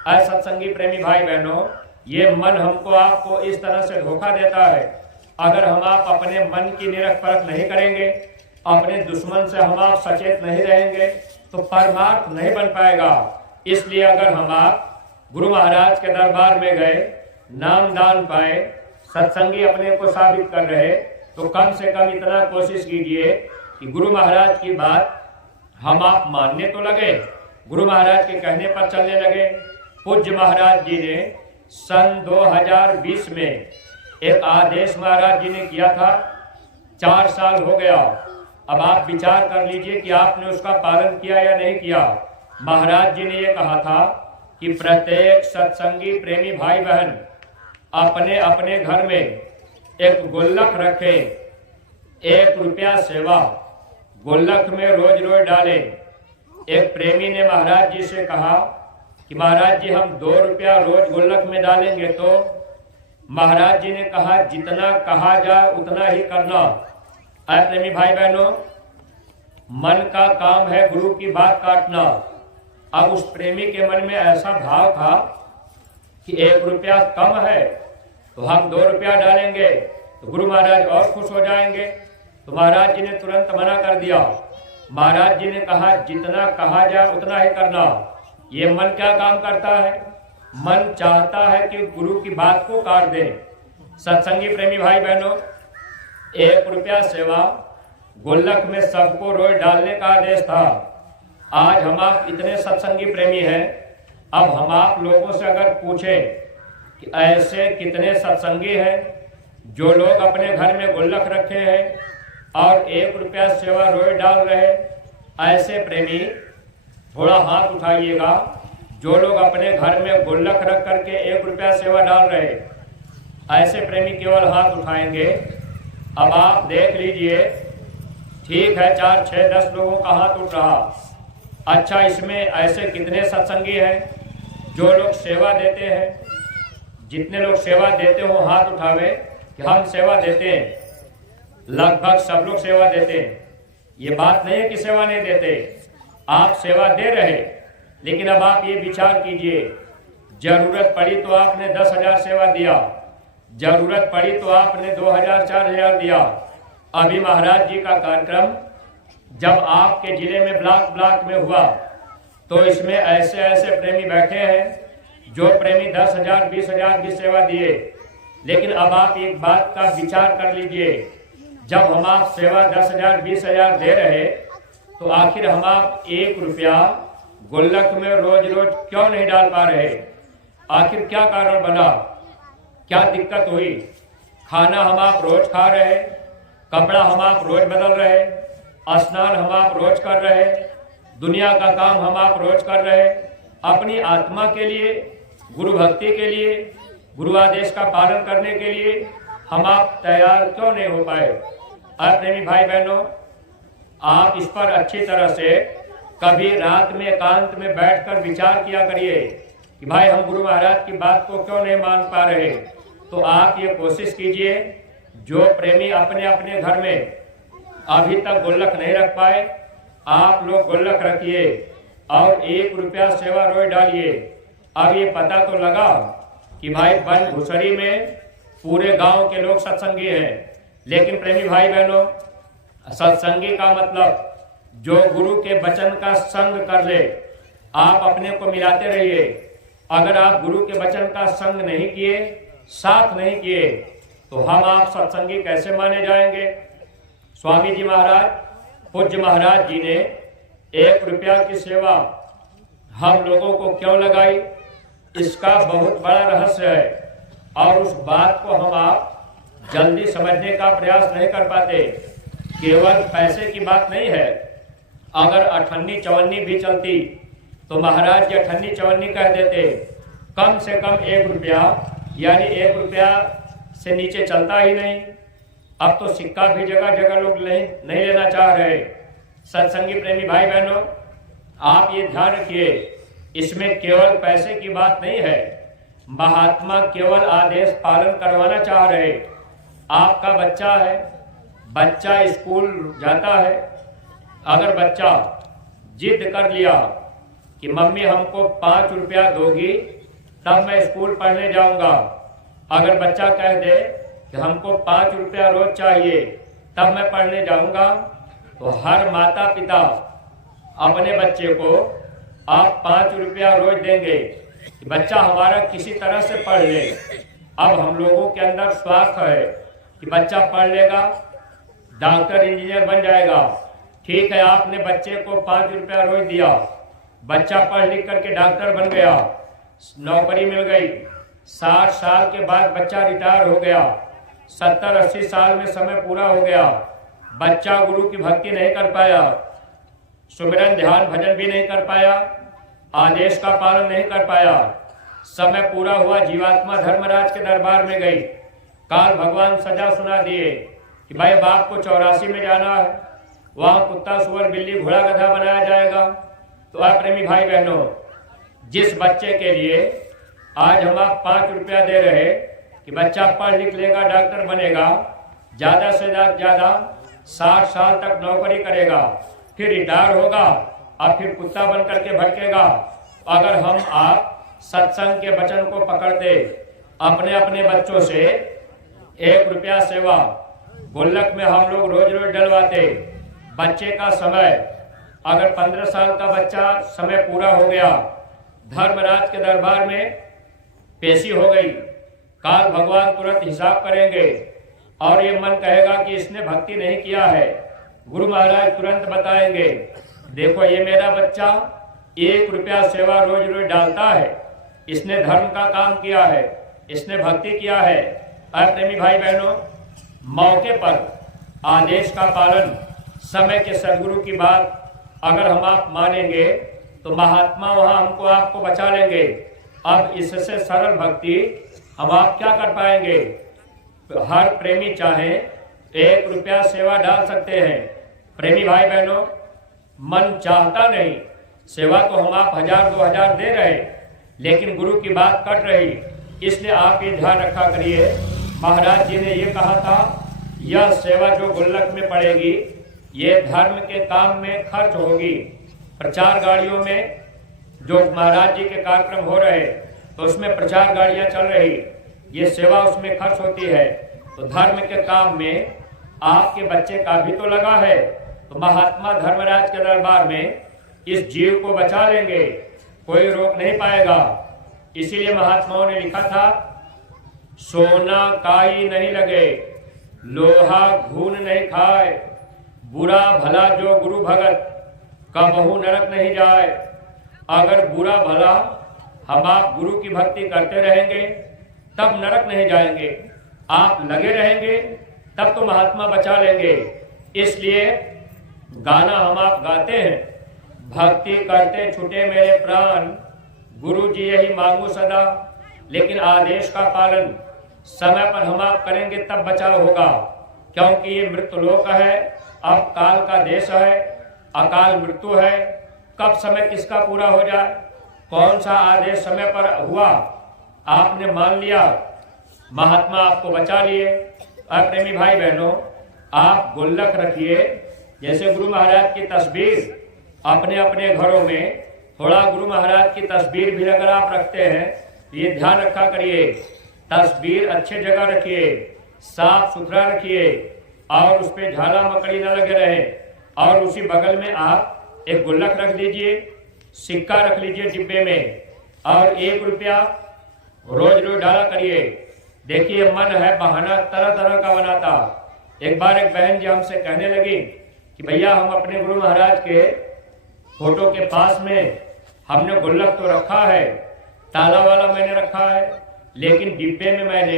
ऐ सत्संगी प्रेमी भाई बहनों, ये मन हमको आपको इस तरह से धोखा देता है। अगर हम आप अपने मन की निरख परख नहीं करेंगे, अपने दुश्मन से हम आप सचेत नहीं रहेंगे, तो परमार्थ नहीं बन पाएगा। इसलिए अगर हम आप गुरु महाराज के दरबार में गए, नाम दान पाए, सत्संगी अपने को साबित कर रहे, तो कम से कम इतना कोशिश कीजिए कि गुरु महाराज की बात हम आप मानने तो लगे, गुरु महाराज के कहने पर चलने लगे। पूज्य महाराज जी ने सन 2020 में एक आदेश महाराज जी ने किया था, 4 साल हो गया। अब आप विचार कर लीजिए कि आपने उसका पालन किया या नहीं किया। महाराज जी ने ये कहा था कि प्रत्येक सत्संगी प्रेमी भाई बहन अपने अपने घर में एक गुल्लक रखें, 1 रुपया सेवा गुल्लक में रोज रोज डालें। एक प्रेमी ने महाराज जी से कहा कि महाराज जी हम 2 रुपया रोज गुल्लक में डालेंगे, तो महाराज जी ने कहा जितना कहा जाए उतना ही करना। आए प्रेमी भाई बहनों, मन का काम है गुरु की बात काटना। अब उस प्रेमी के मन में ऐसा भाव था कि 1 रुपया कम है तो हम 2 रुपया डालेंगे तो गुरु महाराज और खुश हो जाएंगे। तो महाराज जी ने तुरंत मना कर दिया। महाराज जी ने कहा जितना कहा जाए उतना ही करना। ये मन क्या काम करता है? मन चाहता है कि गुरु की बात को काट दे। सत्संगी प्रेमी भाई बहनों, 1 रुपया सेवा गुल्लक में सबको रोज डालने का आदेश था। आज हम आप इतने सत्संगी प्रेमी हैं, अब हम आप लोगों से अगर पूछें कि ऐसे कितने सत्संगी हैं जो लोग अपने घर में गुल्लक रखे हैं और 1 रुपया सेवा रोज डाल रहे, ऐसे प्रेमी थोड़ा हाथ उठाइएगा। जो लोग अपने घर में गुल्लक रख करके 1 रुपया सेवा डाल रहे, ऐसे प्रेमी केवल हाथ उठाएंगे। अब आप देख लीजिए, ठीक है 4, 6, 10 लोगों का हाथ उठ रहा। अच्छा, इसमें ऐसे कितने सत्संगी हैं जो लोग सेवा देते हैं? जितने लोग सेवा देते हो हाथ उठावे कि हम सेवा देते हैं। लगभग सब लोग सेवा देते हैं। ये बात नहीं है कि सेवा नहीं देते, आप सेवा दे रहे। लेकिन अब आप ये विचार कीजिए, जरूरत पड़ी तो आपने 10,000 सेवा दिया, जरूरत पड़ी तो आपने 2,000 4,000 दिया। अभी महाराज जी का कार्यक्रम जब आपके जिले में ब्लॉक में हुआ तो इसमें ऐसे ऐसे प्रेमी बैठे हैं जो प्रेमी 10,000 20,000 की सेवा दिए। लेकिन अब आप एक बात का विचार कर लीजिए, जब हम आप सेवा 10,000 20,000 दे रहे तो आखिर हम आप 1 रुपया गुल्लक में रोज रोज क्यों नहीं डाल पा रहे? आखिर क्या कारण बना, क्या दिक्कत हुई? खाना हम आप रोज खा रहे, कपड़ा हम आप रोज बदल रहे, स्नान हम आप रोज कर रहे, दुनिया का काम हम आप रोज कर रहे। अपनी आत्मा के लिए, गुरु भक्ति के लिए, गुरु आदेश का पालन करने के लिए हम आप तैयार क्यों नहीं हो पाए? प्रेमी भाई बहनों, आप इस पर अच्छी तरह से कभी रात में एकांत में बैठकर विचार किया करिए कि भाई हम गुरु महाराज की बात को क्यों नहीं मान पा रहे। तो आप ये कोशिश कीजिए, जो प्रेमी अपने अपने घर में अभी तक गुल्लक नहीं रख पाए, आप लोग गुल्लक रखिए और 1 रुपया सेवा रोज डालिए। अब ये पता तो लगा कि भाई बन घुसरी में पूरे गांव के लोग सत्संगी हैं। लेकिन प्रेमी भाई बहनों, सत्संगी का मतलब जो गुरु के वचन का संग कर ले। आप अपने को मिलाते रहिए। अगर आप गुरु के वचन का संग नहीं किए, साथ नहीं किए, तो हम आप सत्संगी कैसे माने जाएंगे? स्वामी जी महाराज, पूज्य महाराज जी ने 1 रुपया की सेवा हम लोगों को क्यों लगाई, इसका बहुत बड़ा रहस्य है और उस बात को हम आप जल्दी समझने का प्रयास नहीं कर पाते। केवल पैसे की बात नहीं है। अगर अठन्नी चवन्नी भी चलती तो महाराज जी अठन्नी चवन्नी कह देते। कम से कम 1 रुपया, यानी 1 रुपया से नीचे चलता ही नहीं। अब तो सिक्का भी जगह जगह लोग नहीं लेना चाह रहे। सत्संगी प्रेमी भाई बहनों, आप ये ध्यान रखिए, इसमें केवल पैसे की बात नहीं है। महात्मा केवल आदेश पालन करवाना चाह रहे। आपका बच्चा है, बच्चा स्कूल जाता है, अगर बच्चा जिद कर लिया कि मम्मी हमको 5 रुपया दोगी तब मैं स्कूल पढ़ने जाऊंगा, अगर बच्चा कह दे कि हमको 5 रुपया रोज चाहिए तब मैं पढ़ने जाऊंगा, तो हर माता पिता अपने बच्चे को आप 5 रुपया रोज देंगे कि बच्चा हमारा किसी तरह से पढ़ ले। अब हम लोगों के अंदर स्वार्थ है कि बच्चा पढ़ लेगा, डॉक्टर इंजीनियर बन जाएगा। ठीक है, आपने बच्चे को 5 रुपया रोज दिया, बच्चा पढ़ लिख करके डॉक्टर बन गया, नौकरी मिल गई, 60 साल के बाद बच्चा रिटायर हो गया, 70-80 साल में समय पूरा हो गया, बच्चा गुरु की भक्ति नहीं कर पाया, सुमिरन ध्यान भजन भी नहीं कर पाया, आदेश का पालन नहीं कर पाया, समय पूरा हुआ, जीवात्मा धर्मराज के दरबार में गई। काल भगवान सजा सुना दिए कि भाई बाप को 84 में जाना है, वहां कुत्ता सुअर बिल्ली घोड़ा गधा बनाया जाएगा। तो आप प्रेमी भाई बहनों, जिस बच्चे के लिए आज हम आप 5 रुपया दे रहे कि बच्चा पढ़ लिख लेगा, डॉक्टर बनेगा, ज़्यादा से ज़्यादा 60 साल तक नौकरी करेगा, फिर रिटायर होगा और फिर कुत्ता बन करके भटकेगा। अगर हम आप सत्संग के वचन को पकड़ते, अपने अपने बच्चों से 1 रुपया सेवा गुल्लक में हम लोग रोज रोज डलवाते, बच्चे का समय अगर 15 साल का बच्चा समय पूरा हो गया, धर्मराज के दरबार में पेशी हो गई, काल भगवान तुरंत हिसाब करेंगे और ये मन कहेगा कि इसने भक्ति नहीं किया है। गुरु महाराज तुरंत बताएंगे, देखो ये मेरा बच्चा 1 रुपया सेवा रोज रोज डालता है, इसने धर्म का काम किया है, इसने भक्ति किया है। प्रेमी भाई बहनों, मौके पर आदेश का पालन, समय के सदगुरु की बात अगर हम आप मानेंगे तो महात्मा वहां हमको आपको बचा लेंगे। अब इससे सरल भक्ति हम आप क्या कर पाएंगे? हर प्रेमी चाहे 1 रुपया सेवा डाल सकते हैं। प्रेमी भाई बहनों, मन चाहता नहीं, सेवा तो हम आप 1000-2000 दे रहे, लेकिन गुरु की बात कट रही, इसलिए आप ये ध्यान रखा करिए। महाराज जी ने ये कहा था, यह सेवा जो गुल्लक में पड़ेगी ये धर्म के काम में खर्च होगी। प्रचार गाड़ियों में जो महाराज जी के कार्यक्रम हो रहे तो उसमें प्रचार गाड़ियां चल रही, ये सेवा उसमें खर्च होती है। तो धर्म के काम में आपके बच्चे का भी तो लगा है, तो महात्मा धर्मराज के दरबार में इस जीव को बचा लेंगे, कोई रोक नहीं पाएगा। इसीलिए महात्माओं ने लिखा था, सोना काई नहीं लगे, लोहा घून नहीं खाए, बुरा भला जो गुरु भगत, कबहू नरक नहीं जाए। अगर बुरा भला हम आप गुरु की भक्ति करते रहेंगे तब नरक नहीं जाएंगे, आप लगे रहेंगे तब तो महात्मा बचा लेंगे। इसलिए गाना हम आप गाते हैं, भक्ति करते छूटे मेरे प्राण, गुरु जी यही मांगू सदा। लेकिन आदेश का पालन समय पर हम आप करेंगे तब बचाव होगा, क्योंकि ये मृत्युलोक है, अब काल का देश है, अकाल मृत्यु है। कब समय किसका पूरा हो जाए, कौन सा आदेश समय पर हुआ, आपने मान लिया, महात्मा आपको बचा लिए। और प्रेमी भाई बहनों, आप गुल्लक रखिए, जैसे गुरु महाराज की तस्वीर अपने अपने घरों में, थोड़ा गुरु महाराज की तस्वीर भी अगर आप रखते हैं, ये ध्यान रखा करिए, तस्वीर अच्छे जगह रखिए, साफ सुथरा रखिए और उस पर झाला मकड़ी न लगे रहे। और उसी बगल में आप एक गुल्लक रख दीजिए, सिक्का रख लीजिए डिब्बे में, और 1 रुपया रोज रोज डाला करिए। देखिए मन है बहाना तरह तरह का बनाता। एक बार एक बहन जी हमसे कहने लगी कि भैया हम अपने गुरु महाराज के फोटो के पास में हमने गुल्लक तो रखा है, ताला वाला मैंने रखा है, लेकिन डिब्बे में मैंने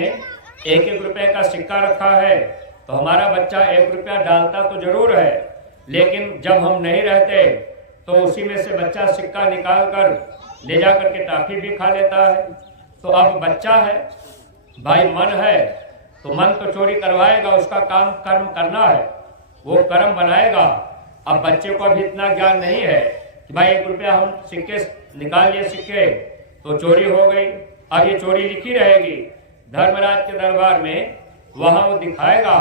1-1 रुपए का सिक्का रखा है। तो हमारा बच्चा 1 रुपया डालता तो जरूर है, लेकिन जब हम नहीं रहते तो उसी में से बच्चा सिक्का निकाल कर ले जा करके टॉफी भी खा लेता है। तो अब बच्चा है भाई, मन है तो मन तो चोरी करवाएगा, उसका काम कर्म करना है, वो कर्म बनाएगा। अब बच्चे को अभी इतना ज्ञान नहीं है कि भाई 1 रुपया हम सिक्के निकाल लिए, सिक्के तो चोरी हो गई, अब ये चोरी लिखी रहेगी धर्मराज के दरबार में, वहां वो दिखाएगा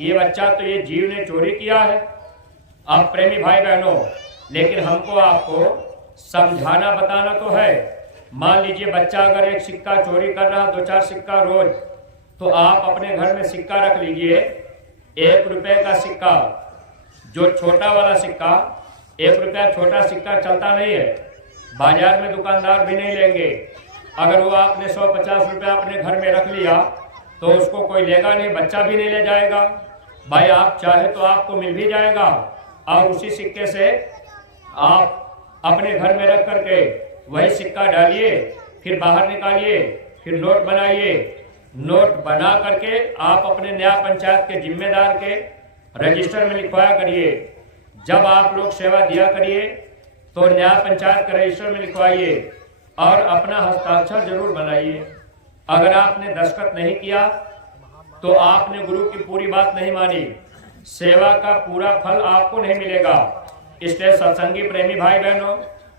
ये बच्चा तो ये जीव ने चोरी किया है। अब प्रेमी भाई बहनों, लेकिन हमको आपको समझाना बताना तो है। मान लीजिए बच्चा अगर 1 सिक्का चोरी कर रहा, 2-4 सिक्का रोज, तो आप अपने घर में सिक्का रख लीजिए, 1 रुपए का सिक्का, जो छोटा वाला सिक्का, 1 रुपया छोटा सिक्का चलता नहीं है, बाजार में दुकानदार भी नहीं लेंगे। अगर वो आपने 100-50 रुपया अपने घर में रख लिया तो उसको कोई लेगा नहीं, बच्चा भी नहीं ले जाएगा। भाई आप चाहे तो आपको मिल भी जाएगा, और उसी सिक्के से आप अपने घर में रख करके वही सिक्का डालिए, फिर बाहर निकालिए, फिर नोट बनाइए, नोट बना करके आप अपने न्याय पंचायत के जिम्मेदार के रजिस्टर में लिखवाया करिए। जब आप लोग सेवा दिया करिए तो न्याय पंचायत के रजिस्टर में लिखवाइए, और अपना हस्ताक्षर जरूर बनाइए। अगर आपने दस्तखत नहीं किया तो आपने गुरु की पूरी बात नहीं मानी, सेवा का पूरा फल आपको नहीं मिलेगा। इसलिए सत्संगी प्रेमी भाई बहनों,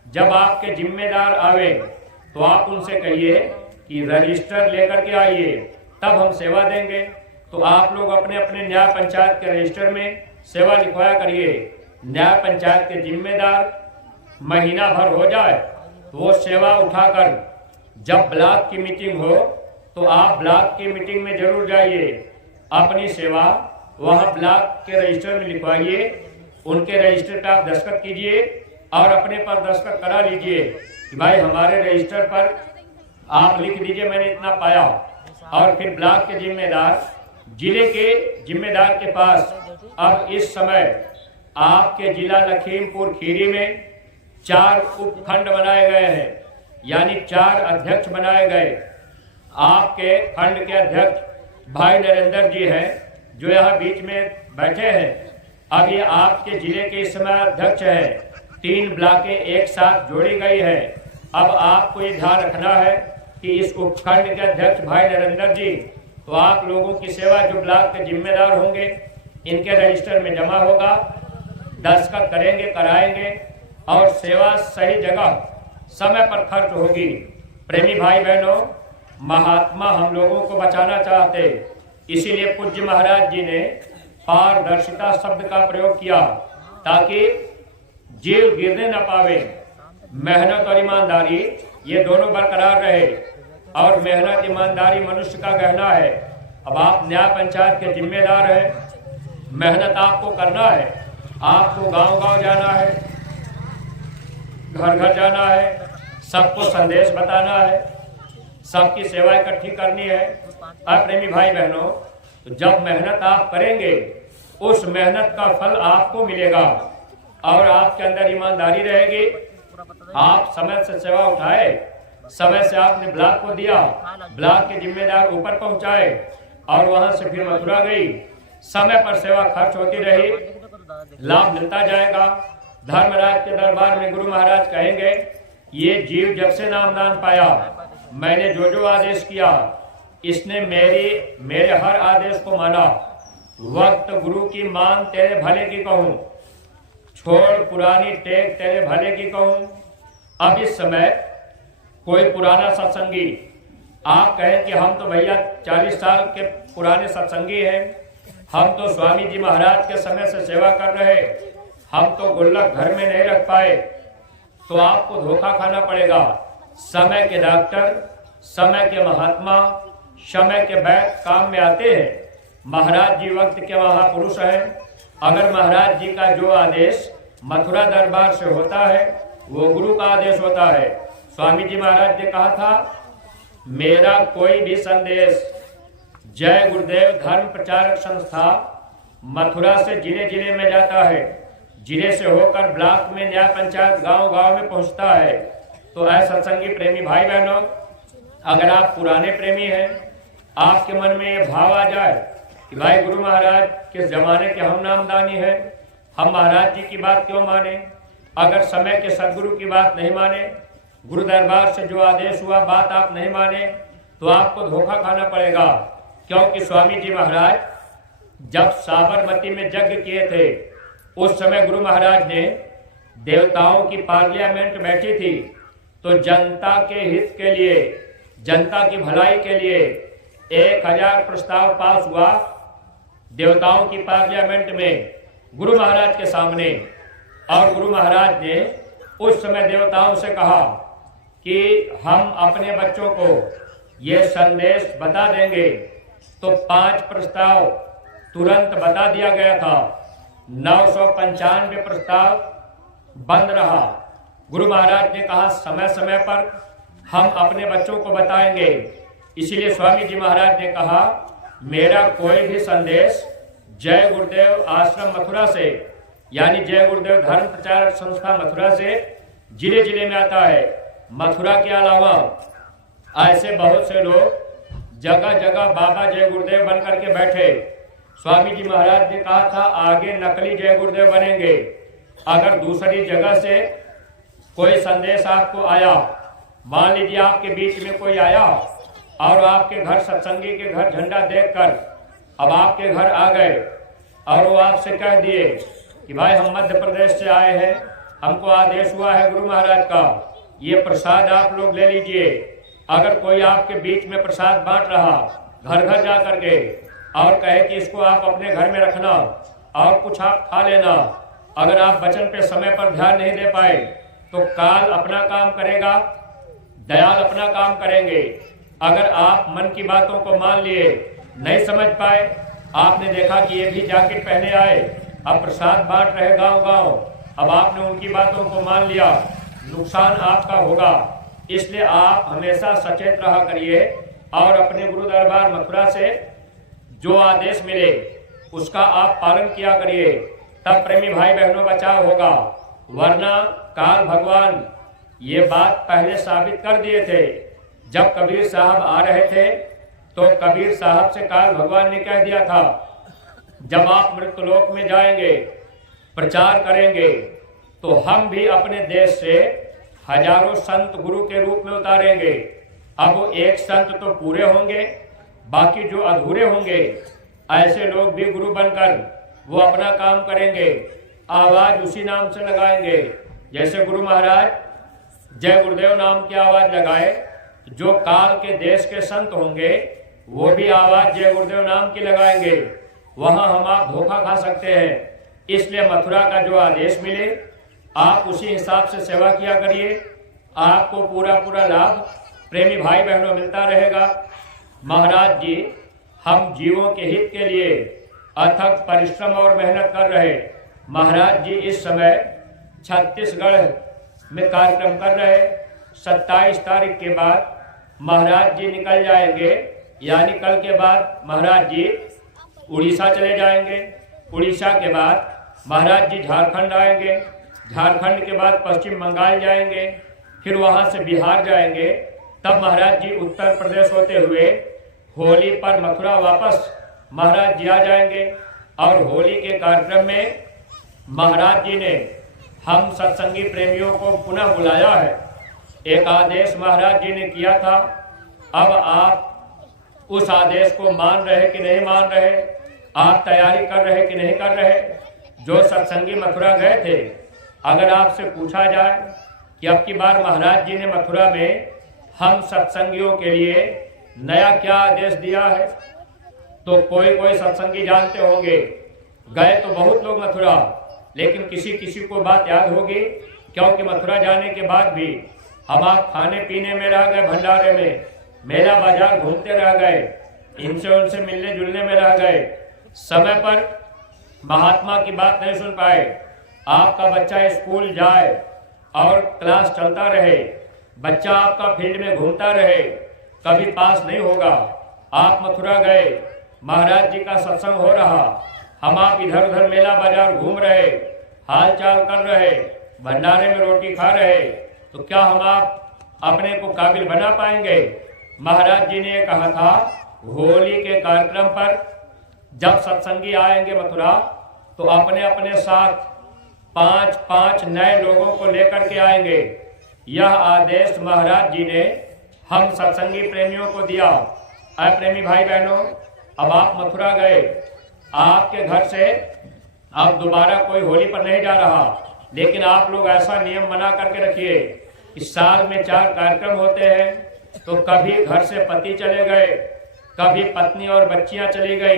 जब आपके जिम्मेदार आवे तो आप उनसे कहिए कि रजिस्टर लेकर के आइए, तब हम सेवा देंगे। तो आप लोग अपने अपने न्याय पंचायत के रजिस्टर में सेवा लिखवाया करिए। न्याय पंचायत के जिम्मेदार महीना भर हो जाए तो वो सेवा उठाकर जब ब्लॉक की मीटिंग हो तो आप ब्लॉक की मीटिंग में जरूर जाइए, अपनी सेवा वहाँ ब्लॉक के रजिस्टर में लिखवाइए। उनके रजिस्टर पर आप दस्तखत कीजिए और अपने पर दस्तखत करा लीजिए कि भाई हमारे रजिस्टर पर आप लिख दीजिए मैंने इतना पाया। और फिर ब्लॉक के जिम्मेदार, जिले के जिम्मेदार के पास अब इस समय आपके जिला लखीमपुर खीरी में 4 उपखंड बनाए गए हैं, यानी 4 अध्यक्ष बनाए गए। आपके खंड के अध्यक्ष भाई नरेंद्र जी हैं जो यहाँ बीच में बैठे हैं। अब ये आपके जिले के इस समय अध्यक्ष हैं। 3 ब्लॉकें एक साथ जोड़ी गई है। अब आपको ये ध्यान रखना है कि इस उपखंड के अध्यक्ष भाई नरेंद्र जी, तो आप लोगों की सेवा जो ब्लॉक के जिम्मेदार होंगे इनके रजिस्टर में जमा होगा, दस्तखत करेंगे, कराएंगे और सेवा सही जगह समय पर खर्च होगी। प्रेमी भाई बहनों, महात्मा हम लोगों को बचाना चाहते, इसीलिए पूज्य महाराज जी ने पारदर्शिता शब्द का प्रयोग किया ताकि जीव गिरने न पावे। मेहनत और ईमानदारी ये दोनों बरकरार रहे, और मेहनत ईमानदारी मनुष्य का गहना है। अब आप न्याय पंचायत के जिम्मेदार हैं, मेहनत आपको करना है। आपको गांव-गांव जाना है, घर-घर जाना है, सबको संदेश बताना है, सबकी सेवा इकट्ठी करनी है। अब प्रेमी भाई बहनों, तो जब मेहनत आप करेंगे उस मेहनत का फल आपको मिलेगा और आपके अंदर ईमानदारी रहेगी। आप समय से सेवा उठाए, समय से आपने ब्लॉक को दिया, ब्लॉक के जिम्मेदार ऊपर पहुंचाए और वहां से फिर मथुरा गई, समय पर सेवा खर्च होती रही, लाभ मिलता जाएगा। धर्मराज के दरबार में गुरु महाराज कहेंगे, ये जीव जब से नामदान पाया, मैंने जो जो आदेश किया इसने मेरे हर आदेश को माना। वक्त गुरु की मान तेरे भले की कहूँ, छोड़ पुरानी टेक तेरे भले की कहूँ। अब इस समय कोई पुराना सत्संगी आप कहें कि हम तो भैया 40 साल के पुराने सत्संगी हैं, हम तो स्वामी जी महाराज के समय से सेवा कर रहे, हम तो गुल्लक घर में नहीं रख पाए, तो आपको धोखा खाना पड़ेगा। समय के डॉक्टर, समय के महात्मा, समय के वैद्य काम में आते हैं। महाराज जी वक्त के महापुरुष हैं। अगर महाराज जी का जो आदेश मथुरा दरबार से होता है वो गुरु का आदेश होता है। स्वामी जी महाराज ने कहा था, मेरा कोई भी संदेश जय गुरुदेव धर्म प्रचारक संस्था मथुरा से जिले जिले में जाता है, जिले से होकर ब्लॉक में न्याय पंचायत गांव-गांव में पहुंचता है। तो ऐसा सत्संगी प्रेमी भाई बहनों, अगर आप पुराने प्रेमी हैं, आपके मन में ये भाव आ जाए कि भाई गुरु महाराज के जमाने के हम नामदानी हैं, हम महाराज जी की बात क्यों माने। अगर समय के सदगुरु की बात नहीं माने, गुरु दरबार से जो आदेश हुआ बात आप नहीं माने, तो आपको धोखा खाना पड़ेगा। क्योंकि स्वामी जी महाराज जब साबरमती में यज्ञ किए थे, उस समय गुरु महाराज ने, देवताओं की पार्लियामेंट बैठी थी, तो जनता के हित के लिए, जनता की भलाई के लिए 1000 प्रस्ताव पास हुआ देवताओं की पार्लियामेंट में गुरु महाराज के सामने। और गुरु महाराज ने उस समय देवताओं से कहा कि हम अपने बच्चों को ये संदेश बता देंगे। तो 5 प्रस्ताव तुरंत बता दिया गया था, 995 प्रस्ताव बंद रहा। गुरु महाराज ने कहा समय समय पर हम अपने बच्चों को बताएंगे। इसीलिए स्वामी जी महाराज ने कहा, मेरा कोई भी संदेश जय गुरुदेव आश्रम मथुरा से, यानी जय गुरुदेव धर्म प्रचारक संस्था मथुरा से जिले जिले में आता है। मथुरा के अलावा ऐसे बहुत से लोग जगह जगह बाबा जय गुरुदेव बन करके बैठे। स्वामी जी महाराज ने कहा था, आगे नकली जय गुरुदेव बनेंगे। अगर दूसरी जगह से कोई संदेश आपको आया मान लीजिए आपके बीच में कोई आया और आपके घर सत्संगी के घर झंडा देखकर अब आपके घर आ गए और वो आपसे कह दिए कि भाई हम मध्य प्रदेश से आए हैं, हमको आदेश हुआ है गुरु महाराज का, ये प्रसाद आप लोग ले लीजिए। अगर कोई आपके बीच में प्रसाद बांट रहा घर घर जा करके और कहे कि इसको आप अपने घर में रखना और कुछ आप खा लेना, अगर आप वचन पे समय पर ध्यान नहीं दे पाए तो काल अपना काम करेगा, दयाल अपना काम करेंगे। अगर आप मन की बातों को मान लिए, नहीं समझ पाए, आपने देखा कि ये भी जैकेट पहने आए, अब प्रसाद बांट रहे गांव गांव, अब आपने उनकी बातों को मान लिया, नुकसान आपका होगा। इसलिए आप हमेशा सचेत रहा करिए और अपने गुरु दरबार मथुरा से जो आदेश मिले उसका आप पालन किया करिए, तब प्रेमी भाई बहनों बचाव होगा। वरना काल भगवान ये बात पहले साबित कर दिए थे। जब कबीर साहब आ रहे थे तो कबीर साहब से काल भगवान ने कह दिया था, जब आप मृत्युलोक में जाएंगे प्रचार करेंगे तो हम भी अपने देश से हजारों संत गुरु के रूप में उतारेंगे। अब वो एक संत तो पूरे होंगे, बाकी जो अधूरे होंगे ऐसे लोग भी गुरु बनकर वो अपना काम करेंगे, आवाज उसी नाम से लगाएंगे। जैसे गुरु महाराज जय गुरुदेव नाम की आवाज लगाए, जो काल के देश के संत होंगे वो भी आवाज जय गुरुदेव नाम की लगाएंगे। वहां हम आप धोखा खा सकते हैं। इसलिए मथुरा का जो आदेश मिले आप उसी हिसाब से सेवा किया करिए, आपको पूरा पूरा लाभ प्रेमी भाई बहनों मिलता रहेगा। महाराज जी हम जीवों के हित के लिए अथक परिश्रम और मेहनत कर रहे। महाराज जी इस समय छत्तीसगढ़ में कार्यक्रम कर रहे। 27 तारीख के बाद महाराज जी निकल जाएंगे, यानी कल के बाद महाराज जी उड़ीसा चले जाएंगे। उड़ीसा के बाद महाराज जी झारखंड आएंगे, झारखंड के बाद पश्चिम बंगाल जाएंगे, फिर वहां से बिहार जाएंगे। तब महाराज जी उत्तर प्रदेश होते हुए होली पर मथुरा वापस महाराज जी आ जाएंगे। और होली के कार्यक्रम में महाराज जी ने हम सत्संगी प्रेमियों को पुनः बुलाया है। एक आदेश महाराज जी ने किया था, अब आप उस आदेश को मान रहे कि नहीं मान रहे, आप तैयारी कर रहे कि नहीं कर रहे। जो सत्संगी मथुरा गए थे, अगर आपसे पूछा जाए कि अब की बार महाराज जी ने मथुरा में हम सत्संगियों के लिए नया क्या आदेश दिया है, तो कोई कोई सत्संगी जानते होंगे। गए तो बहुत लोग मथुरा, लेकिन किसी किसी को बात याद होगी, क्योंकि मथुरा जाने के बाद भी हम आप खाने पीने में रह गए, भंडारे में, मेला बाजार घूमते रह गए, इनसे उनसे मिलने जुलने में रह गए, समय पर महात्मा की बात नहीं सुन पाए। आपका बच्चा स्कूल जाए और क्लास चलता रहे, बच्चा आपका फील्ड में घूमता रहे, कभी पास नहीं होगा। आप मथुरा गए, महाराज जी का सत्संग हो रहा, हम आप इधर उधर मेला बाजार घूम रहे, हाल चाल कर रहे, भंडारे में रोटी खा रहे, तो क्या हम आप अपने को काबिल बना पाएंगे? महाराज जी ने कहा था होली के कार्यक्रम पर जब सत्संगी आएंगे मथुरा तो अपने अपने साथ 5-5 नए लोगों को लेकर के आएंगे। यह आदेश महाराज जी ने हम सत्संगी प्रेमियों को दिया। प्रेमी भाई बहनों, अब आप मथुरा गए, आपके घर से अब दोबारा कोई होली पर नहीं जा रहा, लेकिन आप लोग ऐसा नियम बना करके रखिए कि साल में 4 कार्यक्रम होते हैं, तो कभी घर से पति चले गए, कभी पत्नी और बच्चियां चली गई,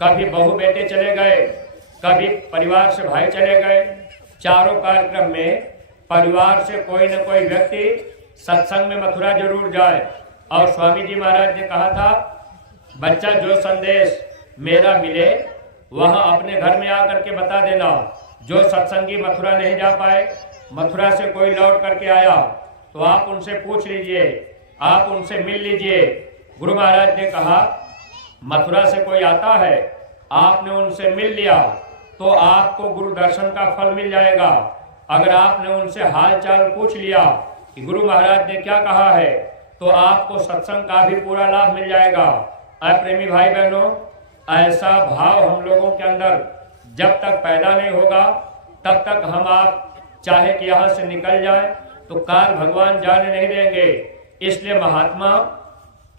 कभी बहू बेटे चले गए, कभी परिवार से भाई चले गए। चारों कार्यक्रम में परिवार से कोई न कोई व्यक्ति सत्संग में मथुरा जरूर जाए। और स्वामी जी महाराज ने कहा था, बच्चा जो संदेश मेरा मिले वहां अपने घर में आकर के बता देना। जो सत्संगी मथुरा नहीं जा पाए, मथुरा से कोई लौट करके आया तो आप उनसे पूछ लीजिए, आप उनसे मिल लीजिए। गुरु महाराज ने कहा मथुरा से कोई आता है, आपने उनसे मिल लिया तो आपको गुरु दर्शन का फल मिल जाएगा। अगर आपने उनसे हाल चाल पूछ लिया कि गुरु महाराज ने क्या कहा है, तो आपको सत्संग का भी पूरा लाभ मिल जाएगा। प्रेमी भाई बहनों, ऐसा भाव हम लोगों के अंदर जब तक पैदा नहीं होगा तब तक हम आप चाहे कि यहाँ से निकल जाए तो काल भगवान जाने नहीं देंगे। इसलिए महात्मा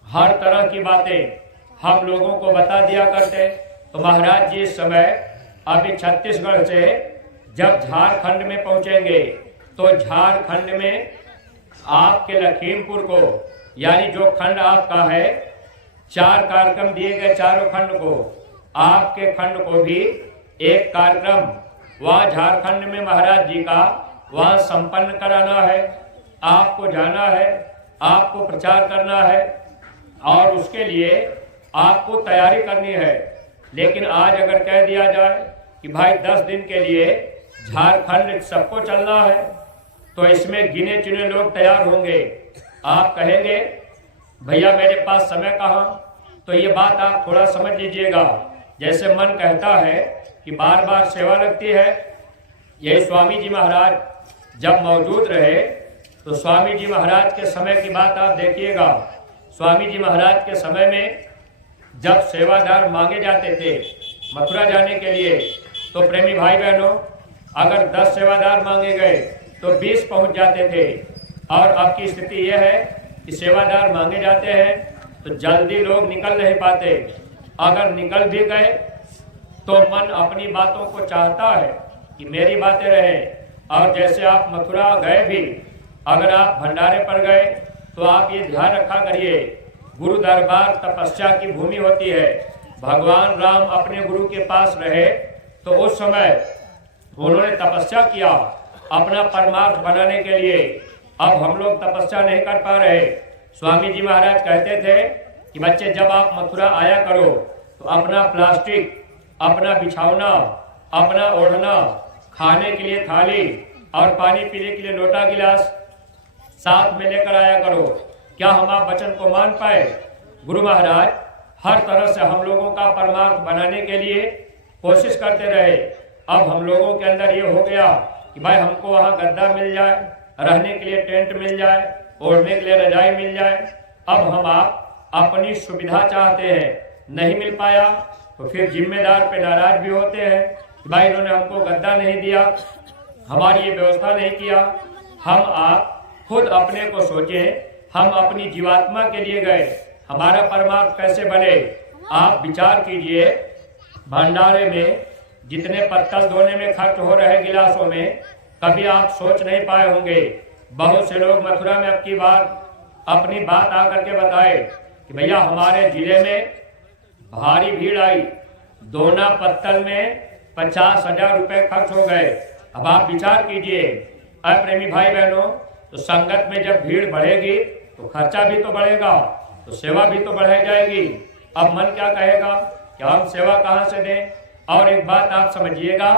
हर तरह की बातें हम लोगों को बता दिया करते। तो महाराज जी इस समय अभी छत्तीसगढ़ से जब झारखंड में पहुंचेंगे तो झारखंड में आपके लखीमपुर को, यानी जो खंड आपका है, 4 कार्यक्रम दिए गए, चारों खंड को, आपके खंड को भी एक कार्यक्रम वहाँ झारखंड में महाराज जी का वहाँ संपन्न कराना है। आपको जाना है, आपको प्रचार करना है और उसके लिए आपको तैयारी करनी है। लेकिन आज अगर कह दिया जाए कि भाई 10 दिन के लिए झारखंड सबको चलना है, तो इसमें गिने चुने लोग तैयार होंगे। आप कहेंगे भैया मेरे पास समय कहाँ, तो ये बात आप थोड़ा समझ लीजिएगा। जैसे मन कहता है कि बार बार सेवा लगती है, यही स्वामी जी महाराज जब मौजूद रहे तो स्वामी जी महाराज के समय की बात आप देखिएगा। स्वामी जी महाराज के समय में जब सेवादार मांगे जाते थे मथुरा जाने के लिए, तो प्रेमी भाई बहनों, अगर 10 सेवादार मांगे गए तो 20 पहुंच जाते थे। और अब की स्थिति यह है कि सेवादार मांगे जाते हैं तो जल्दी लोग निकल नहीं पाते। अगर निकल भी गए तो मन अपनी बातों को चाहता है कि मेरी बातें रहें। और जैसे आप मथुरा गए भी, अगर आप भंडारे पर गए तो आप ये ध्यान रखा करिए, गुरु दरबार तपस्या की भूमि होती है। भगवान राम अपने गुरु के पास रहे तो उस समय उन्होंने तपस्या किया अपना परमार्थ बनाने के लिए। अब हम लोग तपस्या नहीं कर पा रहे। स्वामी जी महाराज कहते थे कि बच्चे जब आप मथुरा आया करो तो अपना प्लास्टिक, अपना बिछावना, अपना ओढ़ना, खाने के लिए थाली और पानी पीने के लिए लोटा गिलास साथ में लेकर आया करो। क्या हम आप वचन को मान पाए? गुरु महाराज हर तरह से हम लोगों का परमार्थ बनाने के लिए कोशिश करते रहे। अब हम लोगों के अंदर ये हो गया कि भाई हमको वहाँ गद्दा मिल जाए, रहने के लिए टेंट मिल जाए, ओढ़ने के लिए रजाई मिल जाए। अब हम आप अपनी सुविधा चाहते हैं, नहीं मिल पाया तो फिर जिम्मेदार पे नाराज भी होते हैं कि भाई इन्होंने हमको गद्दा नहीं दिया, हमारी ये व्यवस्था नहीं किया। हम आप खुद अपने को सोचें, हम अपनी जीवात्मा के लिए गए, हमारा परमार्थ कैसे बने? आप विचार कीजिए, भंडारे में जितने पत्तल धोने में खर्च हो रहे गिलासों में, कभी आप सोच नहीं पाए होंगे। बहुत से लोग मथुरा में अब की बार अपनी बात आकर के बताए कि भैया हमारे जिले में भारी भीड़ आई, दोना पत्तल में 50,000 रुपए खर्च हो गए। अब आप विचार कीजिए, प्रेमी भाई बहनों, तो संगत में जब भीड़ बढ़ेगी तो खर्चा भी तो बढ़ेगा, तो सेवा भी तो बढ़ाई जाएगी। अब मन क्या कहेगा कि हम सेवा कहाँ से दें? और एक बात आप समझिएगा,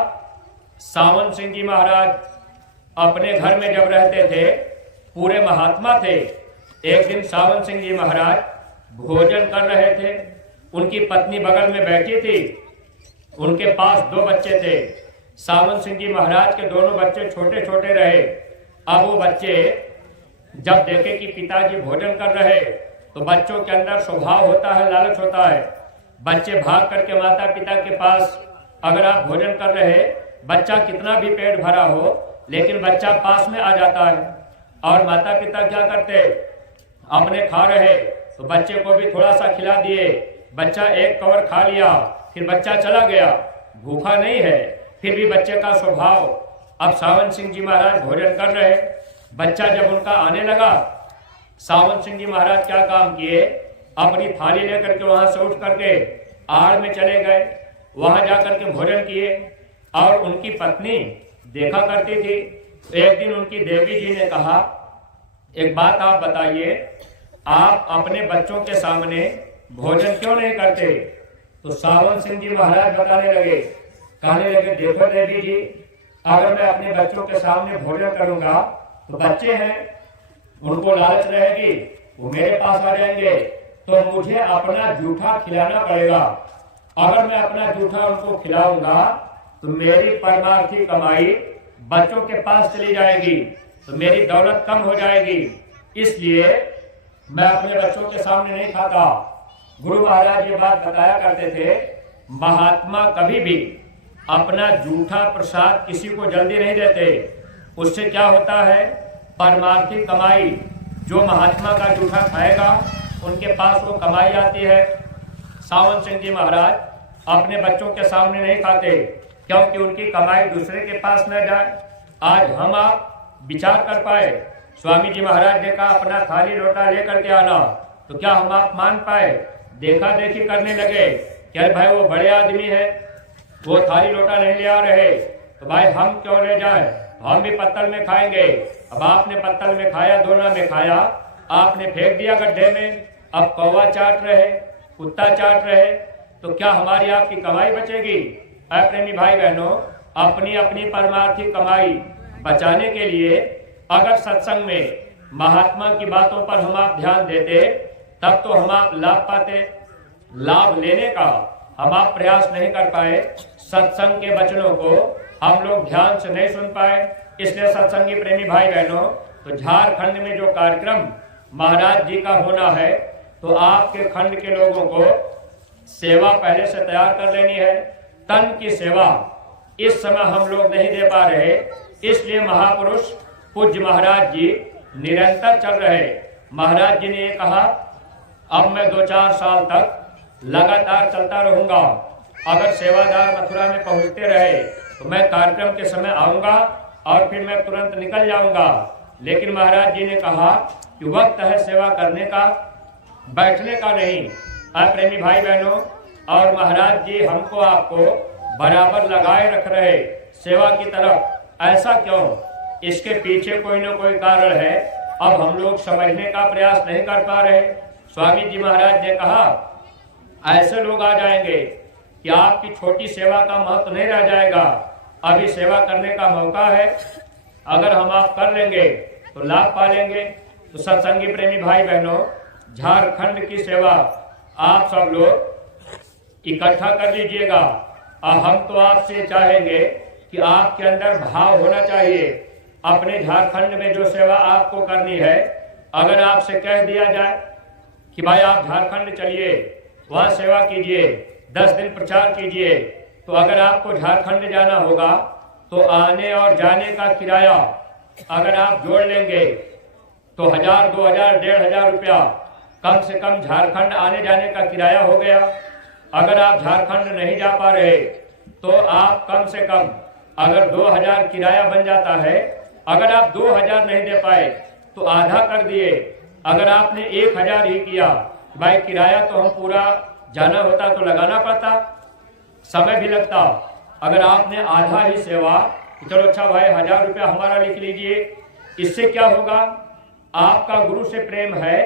सावन सिंह जी महाराज अपने घर में जब रहते थे, पूरे महात्मा थे। एक दिन सावन सिंह जी महाराज भोजन कर रहे थे, उनकी पत्नी बगल में बैठी थी, उनके पास 2 बच्चे थे। सावन सिंह जी महाराज के दोनों बच्चे छोटे छोटे रहे। अब वो बच्चे जब देखे कि पिताजी भोजन कर रहे तो बच्चों के अंदर स्वभाव होता है, लालच होता है। बच्चे भाग करके माता पिता के पास, अगर आप भोजन कर रहे, बच्चा कितना भी पेट भरा हो लेकिन बच्चा पास में आ जाता है। और माता पिता क्या करते, अपने खा रहे तो बच्चे को भी थोड़ा सा खिला दिए, बच्चा एक कवर खा लिया, फिर बच्चा चला गया, भूखा नहीं है, फिर भी बच्चे का स्वभाव। अब सावन सिंह जी महाराज भोजन कर रहे, बच्चा जब उनका आने लगा, सावन सिंह जी महाराज क्या काम किए, अपनी थाली लेकर के वहां से उठ करके आड़ में चले गए, वहां जाकर के भोजन किए। और उनकी पत्नी देखा करती थी। एक दिन उनकी देवी जी ने कहा, एक बात आप बताइए, आप अपने बच्चों के सामने भोजन क्यों नहीं करते? तो सावन सिंह जी महाराज बताने लगे, कहने लगे, देखो देवी जी, अगर मैं अपने बच्चों के सामने भोजन करूंगा तो बच्चे हैं, उनको लालच रहेगी, वो मेरे पास आ जाएंगे, तो मुझे अपना जूठा खिलाना पड़ेगा। अगर मैं अपना जूठा उनको खिलाऊंगा तो मेरी परमार्थी कमाई बच्चों के पास चली जाएगी, तो मेरी दौलत कम हो जाएगी। इसलिए मैं अपने बच्चों के सामने नहीं खाता। गुरु महाराज ये बात बताया करते थे, महात्मा कभी भी अपना जूठा प्रसाद किसी को जल्दी नहीं देते। उससे क्या होता है, परमार्थी कमाई जो महात्मा का जूठा खाएगा उनके पास वो कमाई आती है। सावन सिंह जी महाराज अपने बच्चों के सामने नहीं खाते क्योंकि उनकी कमाई दूसरे के पास न जाए। आज हम आप विचार कर पाए, स्वामी जी महाराज ने कहा अपना थाली लोटा लेकर के आना, तो क्या हम आप मान पाए? देखा देखी करने लगे कि अरे भाई वो बड़े आदमी है, वो थाली लोटा नहीं ले आ रहे, तो भाई हम क्यों ले जाए, हम भी पत्तल में खाएंगे। अब आपने पत्तल में खाया, दोना में खाया, आपने फेंक दिया गड्ढे में, अब कौवा चाट रहे, कुत्ता चाट रहे, तो क्या हमारी आपकी कमाई बचेगी? प्रेमी भाई बहनों, अपनी अपनी परमार्थी कमाई बचाने के लिए अगर सत्संग में महात्मा की बातों पर हम आप ध्यान देते तब तो हम आप लाभ पाते। लाभ लेने का हम आप प्रयास नहीं कर पाए, सत्संग के वचनों को हम लोग ध्यान से नहीं सुन पाए। इसलिए सत्संगी प्रेमी भाई बहनों, तो झारखंड में जो कार्यक्रम महाराज जी का होना है, तो आपके खंड के लोगों को सेवा पहले से तैयार कर लेनी है। तन की सेवा इस समय हम लोग नहीं दे पा रहे, इसलिए महापुरुष पूज्य महाराज जी निरंतर चल रहे। महाराज जी ने ये कहा अब मैं 2-4 साल तक लगातार चलता रहूंगा। अगर सेवादार मथुरा में पहुंचते रहे तो मैं कार्यक्रम के समय आऊंगा और फिर मैं तुरंत निकल जाऊंगा। लेकिन महाराज जी ने कहा कि वक्त है सेवा करने का, बैठने का नहीं। प्रेमी भाई बहनों, और महाराज जी हमको आपको बराबर लगाए रख रहे सेवा की तरफ। ऐसा क्यों? इसके पीछे कोई ना कोई कारण है, अब हम लोग समझने का प्रयास नहीं कर पा रहे। स्वामी जी महाराज ने कहा ऐसे लोग आ जाएंगे कि आपकी छोटी सेवा का महत्व नहीं रह जाएगा। अभी सेवा करने का मौका है, अगर हम आप कर लेंगे तो लाभ पा लेंगे। तो सत्संगी प्रेमी भाई बहनों, झारखंड की सेवा आप सब लोग इकट्ठा कर लीजिएगा। और हम तो आपसे चाहेंगे कि आपके अंदर भाव होना चाहिए। अपने झारखंड में जो सेवा आपको करनी है, अगर आपसे कह दिया जाए कि भाई आप झारखंड चलिए, वहाँ सेवा कीजिए, 10 दिन प्रचार कीजिए, तो अगर आपको झारखंड जाना होगा तो आने और जाने का किराया अगर आप जोड़ लेंगे तो 1000, 2000, 1500 रुपया कम से कम झारखंड आने जाने का किराया हो गया। अगर आप झारखंड नहीं जा पा रहे तो आप कम से कम अगर 2000 किराया बन जाता है। अगर आप 2000 नहीं दे पाए तो आधा कर दिए। अगर आपने 1000 ही किया, भाई किराया तो हम पूरा जाना होता तो लगाना पड़ता, समय भी लगता। अगर आपने आधा ही सेवा, चलो अच्छा भाई 1000 रुपया हमारा लिख लीजिए, इससे क्या होगा? आपका गुरु से प्रेम है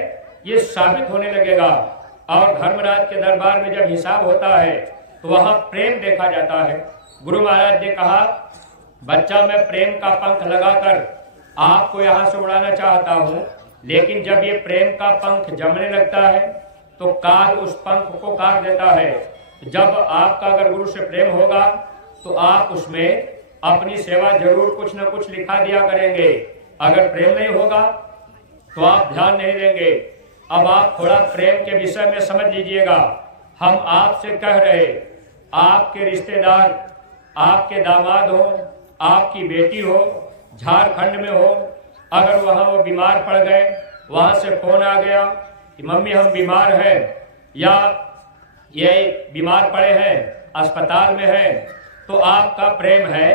ये साबित होने लगेगा। और धर्मराज के दरबार में जब हिसाब होता है तो वहां प्रेम देखा जाता है। गुरु महाराज ने कहा बच्चा मैं प्रेम का पंख लगाकर आपको यहाँ से उड़ाना चाहता हूँ, लेकिन जब ये प्रेम का पंख जमने लगता है तो काल उस पंख को काट देता है। जब आपका अगर गुरु से प्रेम होगा तो आप उसमें अपनी सेवा जरूर कुछ न कुछ लिखा दिया करेंगे। अगर प्रेम नहीं होगा तो आप ध्यान नहीं देंगे। अब आप थोड़ा प्रेम के विषय में समझ लीजिएगा। हम आपसे कह रहे, आपके रिश्तेदार, आपके दामाद हो, आपकी बेटी हो, झारखंड में हो, अगर वहाँ वो बीमार पड़ गए, वहाँ से फोन आ गया कि मम्मी हम बीमार हैं या ये बीमार पड़े हैं, अस्पताल में हैं, तो आपका प्रेम है,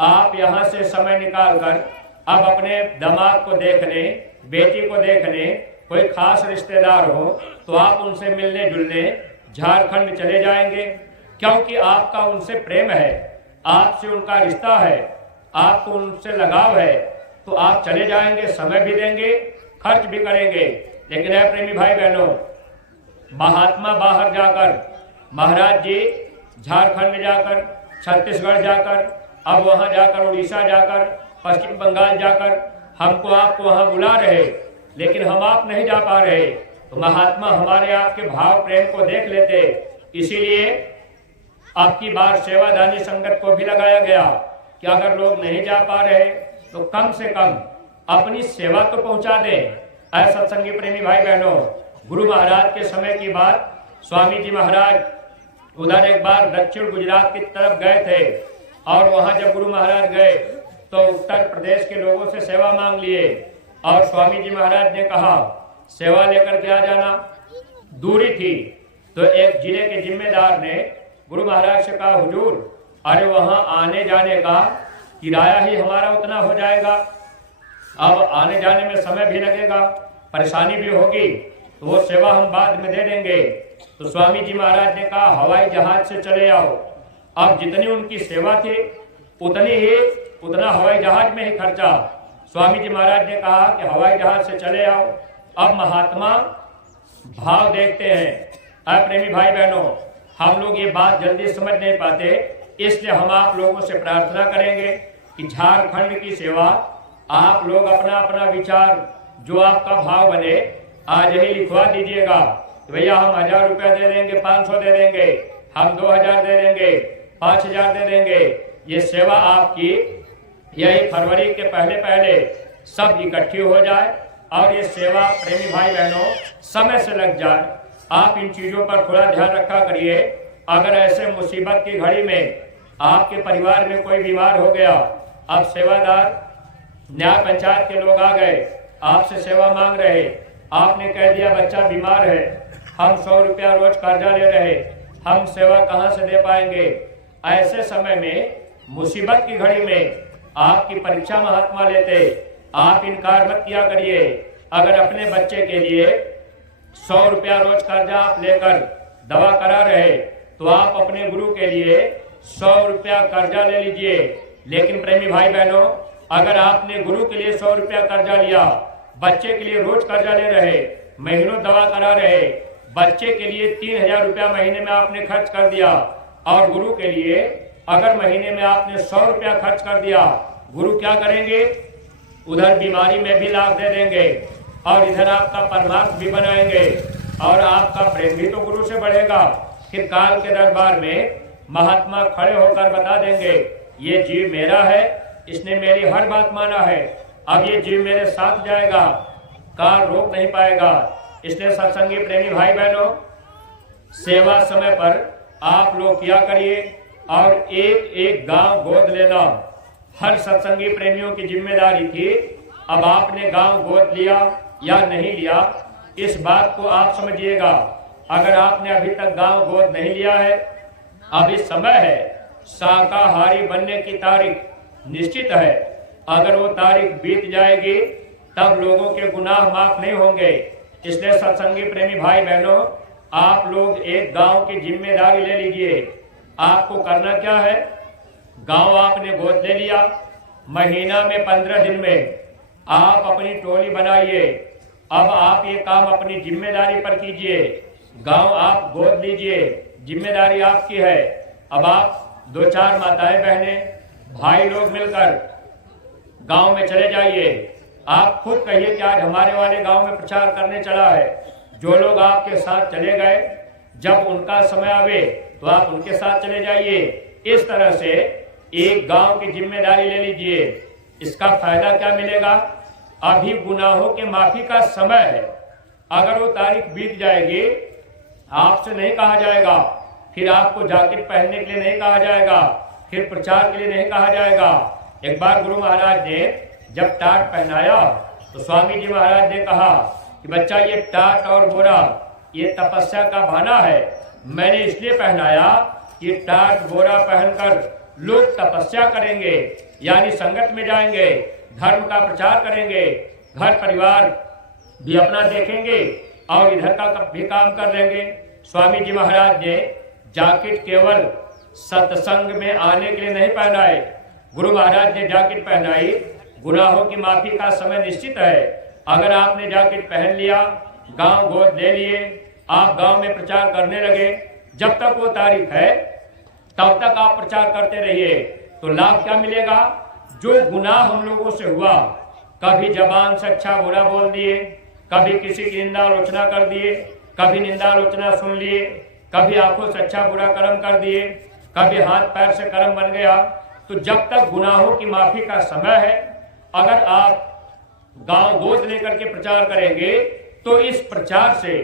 आप यहाँ से समय निकाल कर अब अपने दामाद को देखने, बेटी को देखने, कोई खास रिश्तेदार हो तो आप उनसे मिलने जुलने झारखंड चले जाएंगे, क्योंकि आपका उनसे प्रेम है, आपसे उनका रिश्ता है, आपको उनसे लगाव है, तो आप चले जाएंगे, समय भी देंगे, खर्च भी करेंगे। लेकिन है प्रेमी भाई बहनों, महात्मा बाहर जाकर, महाराज जी झारखंड जाकर, छत्तीसगढ़ जाकर, अब वहां जाकर उड़ीसा जाकर, पश्चिम बंगाल जाकर हमको आपको वहां बुला रहे, लेकिन हम आप नहीं जा पा रहे। तो महात्मा हमारे आपके भाव प्रेम को देख लेते। इसीलिए आपकी बार सेवादानी संगत को भी लगाया गया कि अगर लोग नहीं जा पा रहे तो कम से कम अपनी सेवा तो पहुंचा दें। ऐसे सत्संगी प्रेमी भाई बहनों, गुरु महाराज के समय की बात, स्वामी जी महाराज उधर एक बार दक्षिण गुजरात की तरफ गए थे और वहां जब गुरु महाराज गए तो उत्तर प्रदेश के लोगों से सेवा मांग लिए और स्वामी जी महाराज ने कहा सेवा लेकर के आ जाना। दूरी थी तो एक जिले के जिम्मेदार ने गुरु महाराज से कहा, हुजूर अरे वहां आने जाने का किराया ही हमारा उतना हो जाएगा, अब आने जाने में समय भी लगेगा, परेशानी भी होगी, तो वो सेवा हम बाद में दे देंगे। तो स्वामी जी महाराज ने कहा हवाई जहाज से चले आओ। अब जितनी उनकी सेवा थी उतना हवाई जहाज में ही खर्चा। स्वामी जी महाराज ने कहा कि हवाई जहाज से चले आओ। अब महात्मा भाव देखते हैं। प्रेमी भाई बहनों, हम लोग ये बात जल्दी समझ नहीं पाते, इसलिए हम आप लोगों से प्रार्थना करेंगे कि झारखंड की सेवा आप लोग अपना अपना विचार जो आपका भाव बने आज ही लिखवा दीजिएगा। भैया हम 1000 रुपया दे देंगे, 500 दे देंगे, हम 2000 दे देंगे, 5000 दे देंगे। ये सेवा आपकी यही फरवरी के पहले सब इकट्ठी हो जाए और ये सेवा प्रेमी भाई बहनों समय से लग जाए। आप इन चीजों पर थोड़ा ध्यान रखा करिए। अगर ऐसे मुसीबत की घड़ी में आपके परिवार में कोई बीमार हो गया, अब सेवादार न्याय पंचायत के लोग आ गए, आपसे सेवा मांग रहे, आपने कह दिया बच्चा बीमार है, हम 100 रुपया रोज कर्जा ले रहे, हम सेवा कहाँ से दे पाएंगे। ऐसे समय में मुसीबत की घड़ी में आपकी परीक्षा महात्मा लेते, आप इनकार मत किया करिए। अगर अपने बच्चे के लिए 100 रुपया रोज कर्जा आप लेकर दवा करा रहे, तो आप अपने गुरु के लिए 100 रुपया कर्जा ले लीजिए। लेकिन प्रेमी भाई बहनों, अगर आपने गुरु के लिए 100 रुपया कर्जा लिया, बच्चे के लिए रोज कर्जा ले रहे, महीनों दवा करा रहे, बच्चे के लिए 3000 रुपया महीने में आपने खर्च कर दिया, और गुरु के लिए अगर महीने में आपने 100 रुपया खर्च कर दिया, गुरु क्या करेंगे? उधर बीमारी में भी लाभ दे देंगे और इधर आपका परमार्थ भी बनाएंगे और आपका प्रेम भी तो गुरु से बढ़ेगा। फिर काल के दरबार में महात्मा खड़े होकर बता देंगे, ये जीव मेरा है, इसने मेरी हर बात माना है, अब ये जीव मेरे साथ जाएगा, काल रोक नहीं पाएगा। इसलिए सत्संगी प्रेमी भाई बहनों, सेवा समय पर आप लोग किया करिए और एक एक गांव गोद लेना हर सत्संगी प्रेमियों की जिम्मेदारी थी। अब आपने गांव गोद लिया या नहीं लिया, इस बात को आप समझिएगा। अगर आपने अभी तक गांव गोद नहीं लिया है, अभी समय है, शाकाहारी बनने की तारीख निश्चित है। अगर वो तारीख बीत जाएगी तब लोगों के गुनाह माफ नहीं होंगे। इसलिए सत्संगी प्रेमी भाई बहनों, आप लोग एक गांव की जिम्मेदारी ले लीजिए। आपको करना क्या है? गांव आपने गोद ले लिया, महीना में 15 दिन में आप अपनी टोली बनाइए। अब आप ये काम अपनी जिम्मेदारी पर कीजिए। गांव आप गोद लीजिए, जिम्मेदारी आपकी है। अब आप 2-4 माताएं बहनें भाई लोग मिलकर गांव में चले जाइए। आप खुद कहिए कि आज हमारे वाले गांव में प्रचार करने चला है। जो लोग आपके साथ चले गए, जब उनका समय आवे तो आप उनके साथ चले जाइए। इस तरह से एक गांव की जिम्मेदारी ले लीजिए। इसका फायदा क्या मिलेगा? अभी गुनाहों के माफी का समय है। अगर वो तारीख बीत जाएगी, आपसे नहीं कहा जाएगा, फिर आपको जैकेट पहनने के लिए नहीं कहा जाएगा, फिर प्रचार के लिए नहीं कहा जाएगा। एक बार गुरु महाराज ने जब टाट पहनाया तो स्वामी जी महाराज ने कहा कि बच्चा, ये टाट और बोरा ये तपस्या का बहाना है। मैंने इसलिए पहनाया कि टाट बोरा पहनकर लोग तपस्या करेंगे, यानी संगत में जाएंगे, धर्म का प्रचार करेंगे, घर परिवार भी अपना देखेंगे और इधर का भी काम कर लेंगे। स्वामी जी महाराज ने जैकेट केवल सत्संग में आने के लिए नहीं पहनाए। गुरु महाराज ने जैकेट पहनाई, गुनाहों की माफी का समय निश्चित है। अगर आपने जैकेट पहन लिया, गांव गोद ले लिए, आप गांव में प्रचार करने लगे, जब तक वो तारीख है तब तक आप प्रचार करते रहिए। तो लाभ क्या मिलेगा? जो गुनाह हम लोगों से हुआ, कभी जबान से अच्छा बुरा बोल दिए, कभी किसी की निंदा आलोचना कर दिए, कभी निंदा आलोचना सुन लिए, कभी आंखों से अच्छा बुरा कर्म कर दिए, कभी हाथ पैर से कर्म बन गया। तो जब तक गुनाहों की माफी का समय है, अगर आप गांव गोद लेकर के प्रचार करेंगे तो इस प्रचार से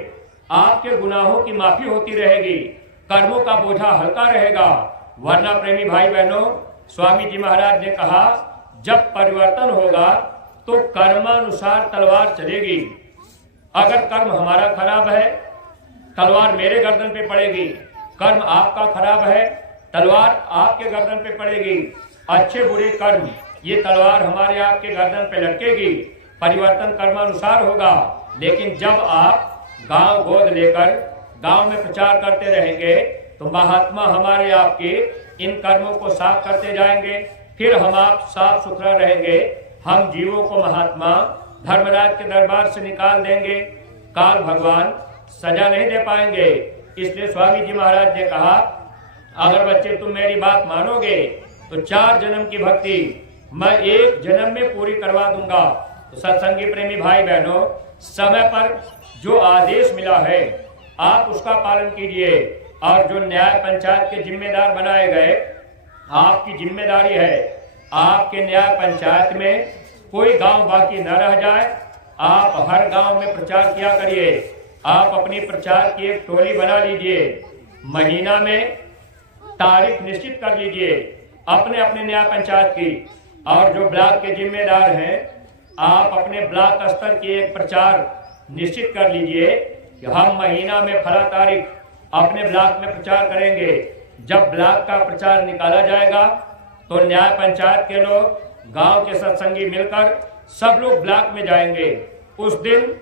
आपके गुनाहों की माफी होती रहेगी, कर्मों का बोझा हल्का रहेगा। वरना प्रेमी भाई बहनों, स्वामी जी महाराज ने कहा, जब परिवर्तन होगा तो कर्मानुसार तलवार चलेगी। अगर कर्म हमारा खराब है, तलवार मेरे गर्दन पे पड़ेगी। कर्म आपका खराब है, तलवार आपके गर्दन पे पड़ेगी। अच्छे बुरे कर्म, ये तलवार हमारे आपके गर्दन पे लटकेगी। परिवर्तन कर्मानुसार होगा। लेकिन जब आप गांव गोद लेकर गांव में प्रचार करते रहेंगे तो महात्मा हमारे आपके इन कर्मों को साफ करते जाएंगे। फिर हम आप साफ सुथरा रहेंगे। हम जीवों को महात्मा धर्मराज के दरबार से निकाल देंगे। काल भगवान सजा नहीं दे पाएंगे। इसलिए स्वामी जी महाराज ने कहा, अगर बच्चे तुम मेरी बात मानोगे तो 4 जन्म की भक्ति मैं 1 जन्म में पूरी करवा दूंगा। तो सत्संगी प्रेमी भाई बहनों, समय पर जो आदेश मिला है आप उसका पालन कीजिए। और जो न्याय पंचायत के जिम्मेदार बनाए गए, आपकी जिम्मेदारी है आपके न्याय पंचायत में कोई गांव बाकी न रह जाए। आप हर गांव में प्रचार किया करिए। आप अपनी प्रचार की एक टोली बना लीजिए। महीना में तारीख निश्चित कर लीजिए अपने अपने न्याय पंचायत की। और जो ब्लॉक के जिम्मेदार हैं, आप अपने ब्लॉक स्तर की एक प्रचार निश्चित कर लीजिए कि हम महीना में फला तारीख अपने ब्लॉक में प्रचार करेंगे। जब ब्लॉक का प्रचार निकाला जाएगा तो न्याय पंचायत के लोग, गांव के सत्संगी मिलकर सब लोग ब्लॉक में जाएंगे। उस दिन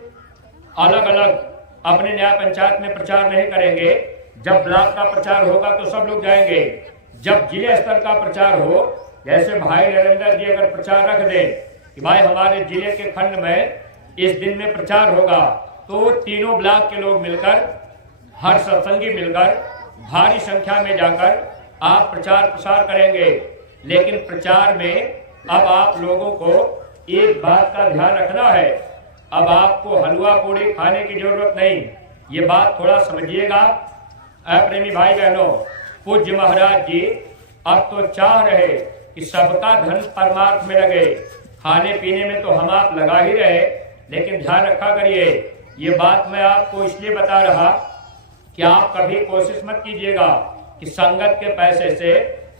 अलग अलग अपने न्याय पंचायत में प्रचार नहीं करेंगे। जब ब्लॉक का प्रचार होगा तो सब लोग जाएंगे। जब जिले स्तर का प्रचार हो, जैसे भाई नरेंद्र जी अगर प्रचार रख दे कि भाई हमारे जिले के खंड में इस दिन में प्रचार होगा, तो तीनों ब्लॉक के लोग मिलकर, हर सत्संगी मिलकर भारी संख्या में जाकर आप प्रचार प्रसार करेंगे। लेकिन प्रचार में अब आप लोगों को एक बात का ध्यान रखना है। अब आपको हलवा पूड़ी खाने की जरूरत नहीं। ये बात थोड़ा समझिएगा प्रेमी भाई बहनों। पूज्य महाराज जी अब तो चाह रहे कि सबका धन परमार्थ में लगे। खाने पीने में तो हम आप लगा ही रहे, लेकिन ध्यान रखा करिए। ये बात मैं आपको इसलिए बता रहा कि आप कभी कोशिश मत कीजिएगा कि संगत के पैसे से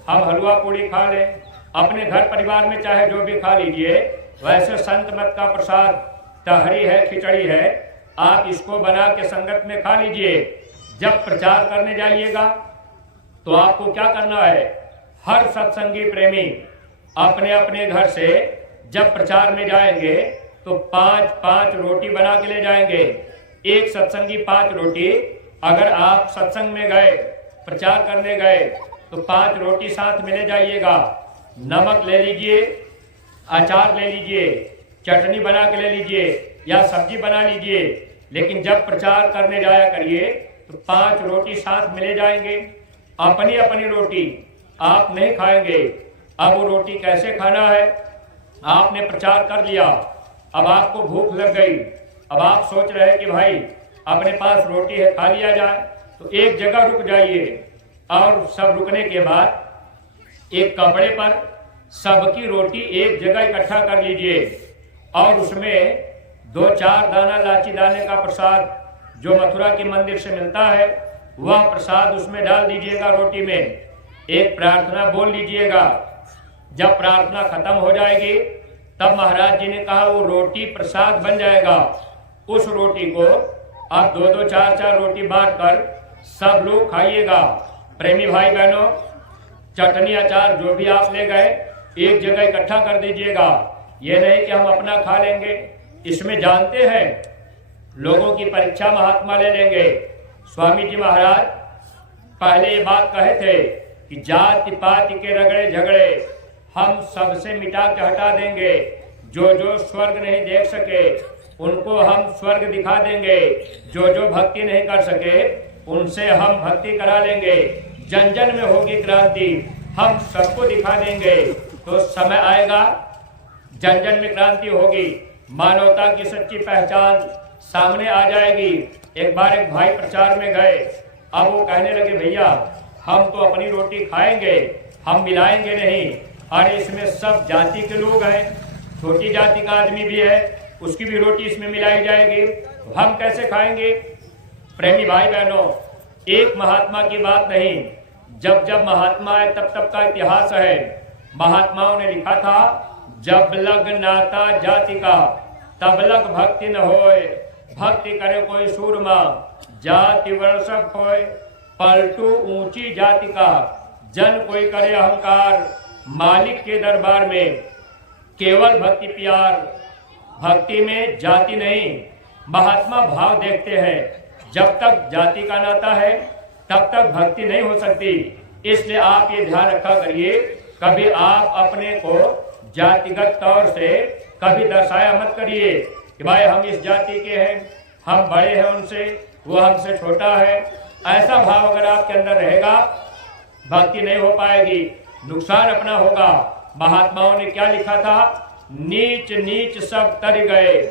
हम हलवा पूड़ी खा लें। अपने घर परिवार में चाहे जो भी खा लीजिए। वैसे संत मत का प्रसाद तहरी है, खिचड़ी है, आप इसको बना के संगत में खा लीजिए। जब प्रचार करने जाइएगा तो आपको क्या करना है, हर सत्संगी प्रेमी अपने अपने घर से जब प्रचार में जाएंगे तो 5-5 रोटी बना के ले जाएंगे। एक सत्संगी 5 रोटी। अगर आप सत्संग में गए, प्रचार करने गए, तो 5 रोटी साथ में ले जाइएगा। नमक ले लीजिए, अचार ले लीजिए, चटनी बना के ले लीजिए या सब्जी बना लीजिए। लेकिन जब प्रचार करने जाया करिए तो 5 रोटी साथ में ले जाएंगे। अपनी अपनी रोटी आप नहीं खाएंगे। अब वो रोटी कैसे खाना है, आपने प्रचार कर लिया, अब आपको भूख लग गई। अब आप सोच रहे हैं कि भाई अपने पास रोटी है, खा लिया जाए। तो एक जगह रुक जाइए और सब रुकने के बाद एक कपड़े पर सबकी रोटी एक जगह इकट्ठा कर लीजिए और उसमें 2-4 दाना लाची दाने का प्रसाद जो मथुरा के मंदिर से मिलता है, वह प्रसाद उसमें डाल दीजिएगा रोटी में। एक प्रार्थना बोल लीजिएगा। जब प्रार्थना खत्म हो जाएगी तब महाराज जी ने कहा वो रोटी प्रसाद बन जाएगा। उस रोटी को आप 2-2, 4-4 रोटी बांटकर सब लोग खाइएगा। प्रेमी भाई बहनों, चटनी अचार जो भी आप ले गए एक जगह इकट्ठा कर दीजिएगा। ये नहीं कि हम अपना खा लेंगे। इसमें जानते हैं लोगों की परीक्षा महात्मा ले लेंगे। स्वामी जी महाराज पहले ये बात कहे थे कि जाति पाति के रगड़े झगड़े हम सबसे मिटा के हटा देंगे। जो जो स्वर्ग नहीं देख सके उनको हम स्वर्ग दिखा देंगे। जो जो भक्ति नहीं कर सके उनसे हम भक्ति करा लेंगे। जन जन में होगी क्रांति, हम सबको दिखा देंगे। तो समय आएगा जन जन में क्रांति होगी, मानवता की सच्ची पहचान सामने आ जाएगी। एक बार एक भाई प्रचार में गए, अब वो कहने लगे भैया हम तो अपनी रोटी खाएंगे, हम मिलाएंगे नहीं। अरे इसमें सब जाति के लोग हैं, छोटी जाति का आदमी भी है, उसकी भी रोटी इसमें मिलाई जाएगी, तो हम कैसे खाएंगे। प्रेमी भाई बहनों, एक महात्मा की बात नहीं, जब जब महात्मा है तब तब का इतिहास है। महात्माओं ने लिखा था जब लग नाता जाति का, तब लग भक्ति न होए। भक्ति करे कोई सूरमा, जाति वर्ण सब खोए। पलटू ऊंची जाति का, जन कोई करे अहंकार। मालिक के दरबार में केवल भक्ति प्यार। भक्ति में जाति नहीं, महात्मा भाव देखते हैं। जब तक जाति का नाता है तब तक भक्ति नहीं हो सकती। इसलिए आप ये ध्यान रखा करिए, कभी आप अपने को जातिगत तौर से कभी दर्शाया मत करिए कि भाई हम इस जाति के हैं, हम बड़े हैं उनसे, वो हमसे छोटा है। ऐसा भाव अगर आपके अंदर रहेगा, भक्ति नहीं हो पाएगी, नुकसान अपना होगा। महात्माओं ने क्या लिखा था? नीच नीच सब तर गए,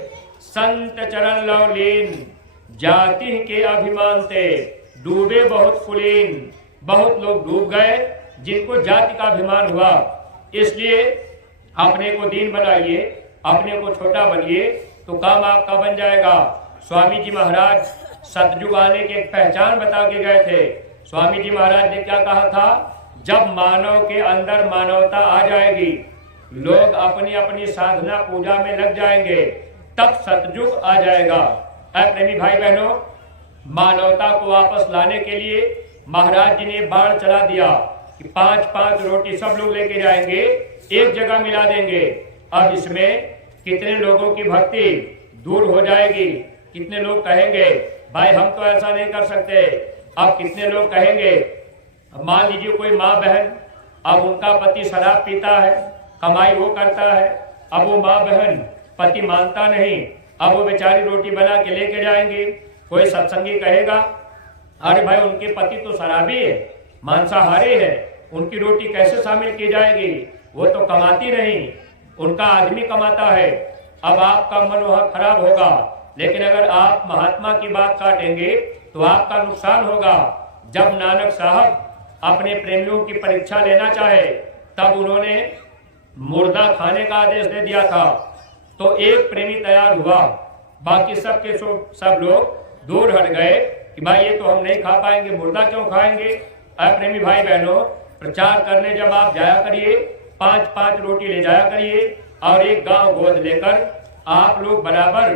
संत चरण लवलीन। जाति के अभिमान से डूबे बहुत कुलीन। बहुत लोग डूब गए जिनको जाति का अभिमान हुआ। इसलिए अपने को दीन बनाइए, अपने को छोटा बनिए, तो काम आपका बन जाएगा। स्वामी जी महाराज सतयुग आने की एक पहचान बता के गए थे। स्वामी जी महाराज ने क्या कहा था? जब मानव के अंदर मानवता आ जाएगी, लोग अपनी अपनी साधना पूजा में लग जाएंगे, तब सतयुग आ जाएगा। प्रेमी भाई बहनों, मानवता को वापस लाने के लिए महाराज जी ने बाण चला दिया कि 5-5 रोटी सब लोग लेके जाएंगे, एक जगह मिला देंगे। अब इसमें कितने लोगों की भक्ति दूर हो जाएगी। कितने लोग कहेंगे भाई हम तो ऐसा नहीं कर सकते। अब कितने लोग कहेंगे, मान लीजिए कोई माँ बहन, अब उनका पति शराब पीता है, कमाई वो करता है, अब वो माँ बहन पति मानता नहीं, अब वो बेचारी रोटी बना के लेके जाएंगे। कोई सत्संगी कहेगा अरे भाई उनके पति तो शराबी है, मांसाहारी है, उनकी रोटी कैसे शामिल की जाएगी, वो तो कमाती नहीं, उनका आदमी कमाता है। अब आपका मन वहाँ खराब होगा। लेकिन अगर आप महात्मा की बात काटेंगे तो आपका नुकसान होगा। जब नानक साहब अपने प्रेमियों की परीक्षा लेना चाहे, तब उन्होंने मुर्दा खाने का आदेश दे दिया था। तो एक प्रेमी तैयार हुआ, बाकी सब के सब लोग दूर हट गए कि भाई ये तो हम नहीं खा पाएंगे, मुर्दा क्यों खाएंगे। प्रेमी भाई बहनों, प्रचार करने जब आप जाया करिए, 5-5 रोटी ले जाया करिए और एक गांव गोद लेकर आप लोग बराबर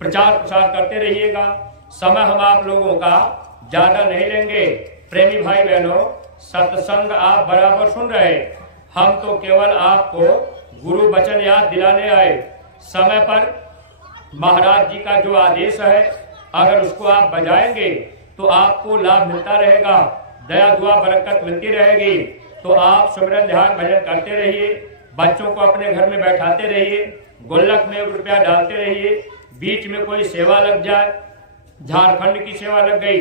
प्रचार प्रसार करते रहिएगा। समय हम आप लोगों का ज्यादा नहीं लेंगे। प्रेमी भाई बहनों, सत्संग आप बराबर सुन रहे, हम तो केवल आपको गुरु वचन याद दिलाने आए। समय पर महाराज जी का जो आदेश है, अगर उसको आप बजाएंगे तो आपको लाभ मिलता रहेगा, दया दुआ बरकत मिलती रहेगी। तो आप सुमिरन ध्यान भजन करते रहिए, बच्चों को अपने घर में बैठाते रहिए, गुल्लक में रुपया डालते रहिए। बीच में कोई सेवा लग जाए, झारखंड की सेवा लग गई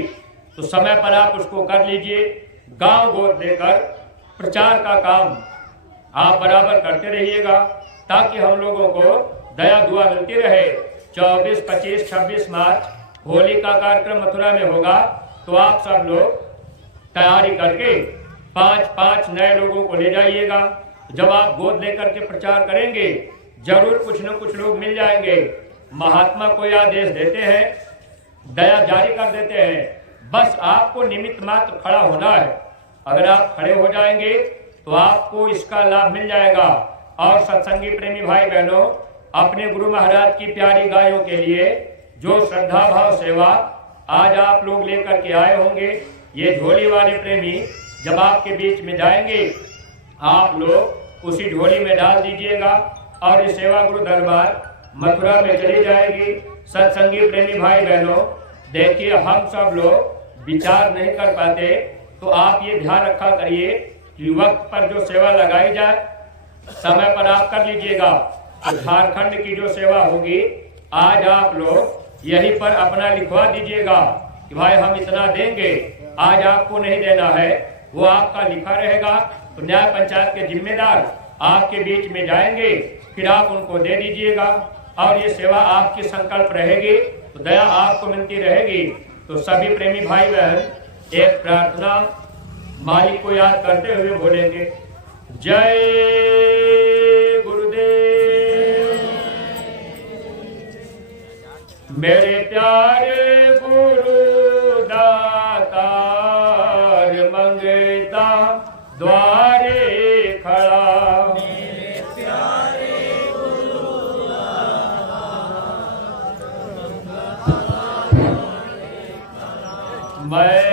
तो समय पर आप उसको कर लीजिए। गांव गोद देकर प्रचार का काम आप बराबर करते रहिएगा, ताकि हम लोगों को दया दुआ मिलती रहे। 24, 25, 26 मार्च होली का कार्यक्रम मथुरा में होगा, तो आप सब लोग तैयारी करके 5-5 नए लोगों को ले जाइएगा। जब आप गोद लेकर के प्रचार करेंगे, जरूर कुछ न कुछ लोग मिल जाएंगे। महात्मा कोई आदेश देते हैं, दया जारी कर देते हैं, बस आपको निमित्त मात्र खड़ा होना है। अगर आप खड़े हो जाएंगे तो आपको इसका लाभ मिल जाएगा। और सत्संगी प्रेमी भाई बहनों, अपने गुरु महाराज की प्यारी गायों के लिए जो श्रद्धा भाव सेवा आज आप लोग लेकर के आए होंगे, ये झोली वाले प्रेमी जब आपके बीच में जाएंगे, आप लोग उसी झोली में डाल दीजिएगा और ये सेवा गुरु दरबार मथुरा में चली जाएगी। सत्संगी प्रेमी भाई बहनों, देखिए हम सब लोग विचार नहीं कर पाते, तो आप ये ध्यान रखा करिए कि वक्त पर जो सेवा लगाई जाए समय पर आप कर लीजिएगा। तो झारखंड की जो सेवा होगी, आज आप लोग यहीं पर अपना लिखवा दीजिएगा कि भाई हम इतना देंगे, आज आपको नहीं देना है, वो आपका लिखा रहेगा। तो न्याय पंचायत के जिम्मेदार आपके बीच में जाएंगे, फिर आप उनको दे दीजिएगा और ये सेवा आपकी संकल्प रहेगी, तो दया आपको मिलती रहेगी। तो सभी प्रेमी भाई बहन एक प्रार्थना मालिक को याद करते हुए बोलेंगे, जय गुरुदेव। मेरे प्यारे गुरु दातार मंगता द्वारे खड़ा, मेरे प्यारे मैं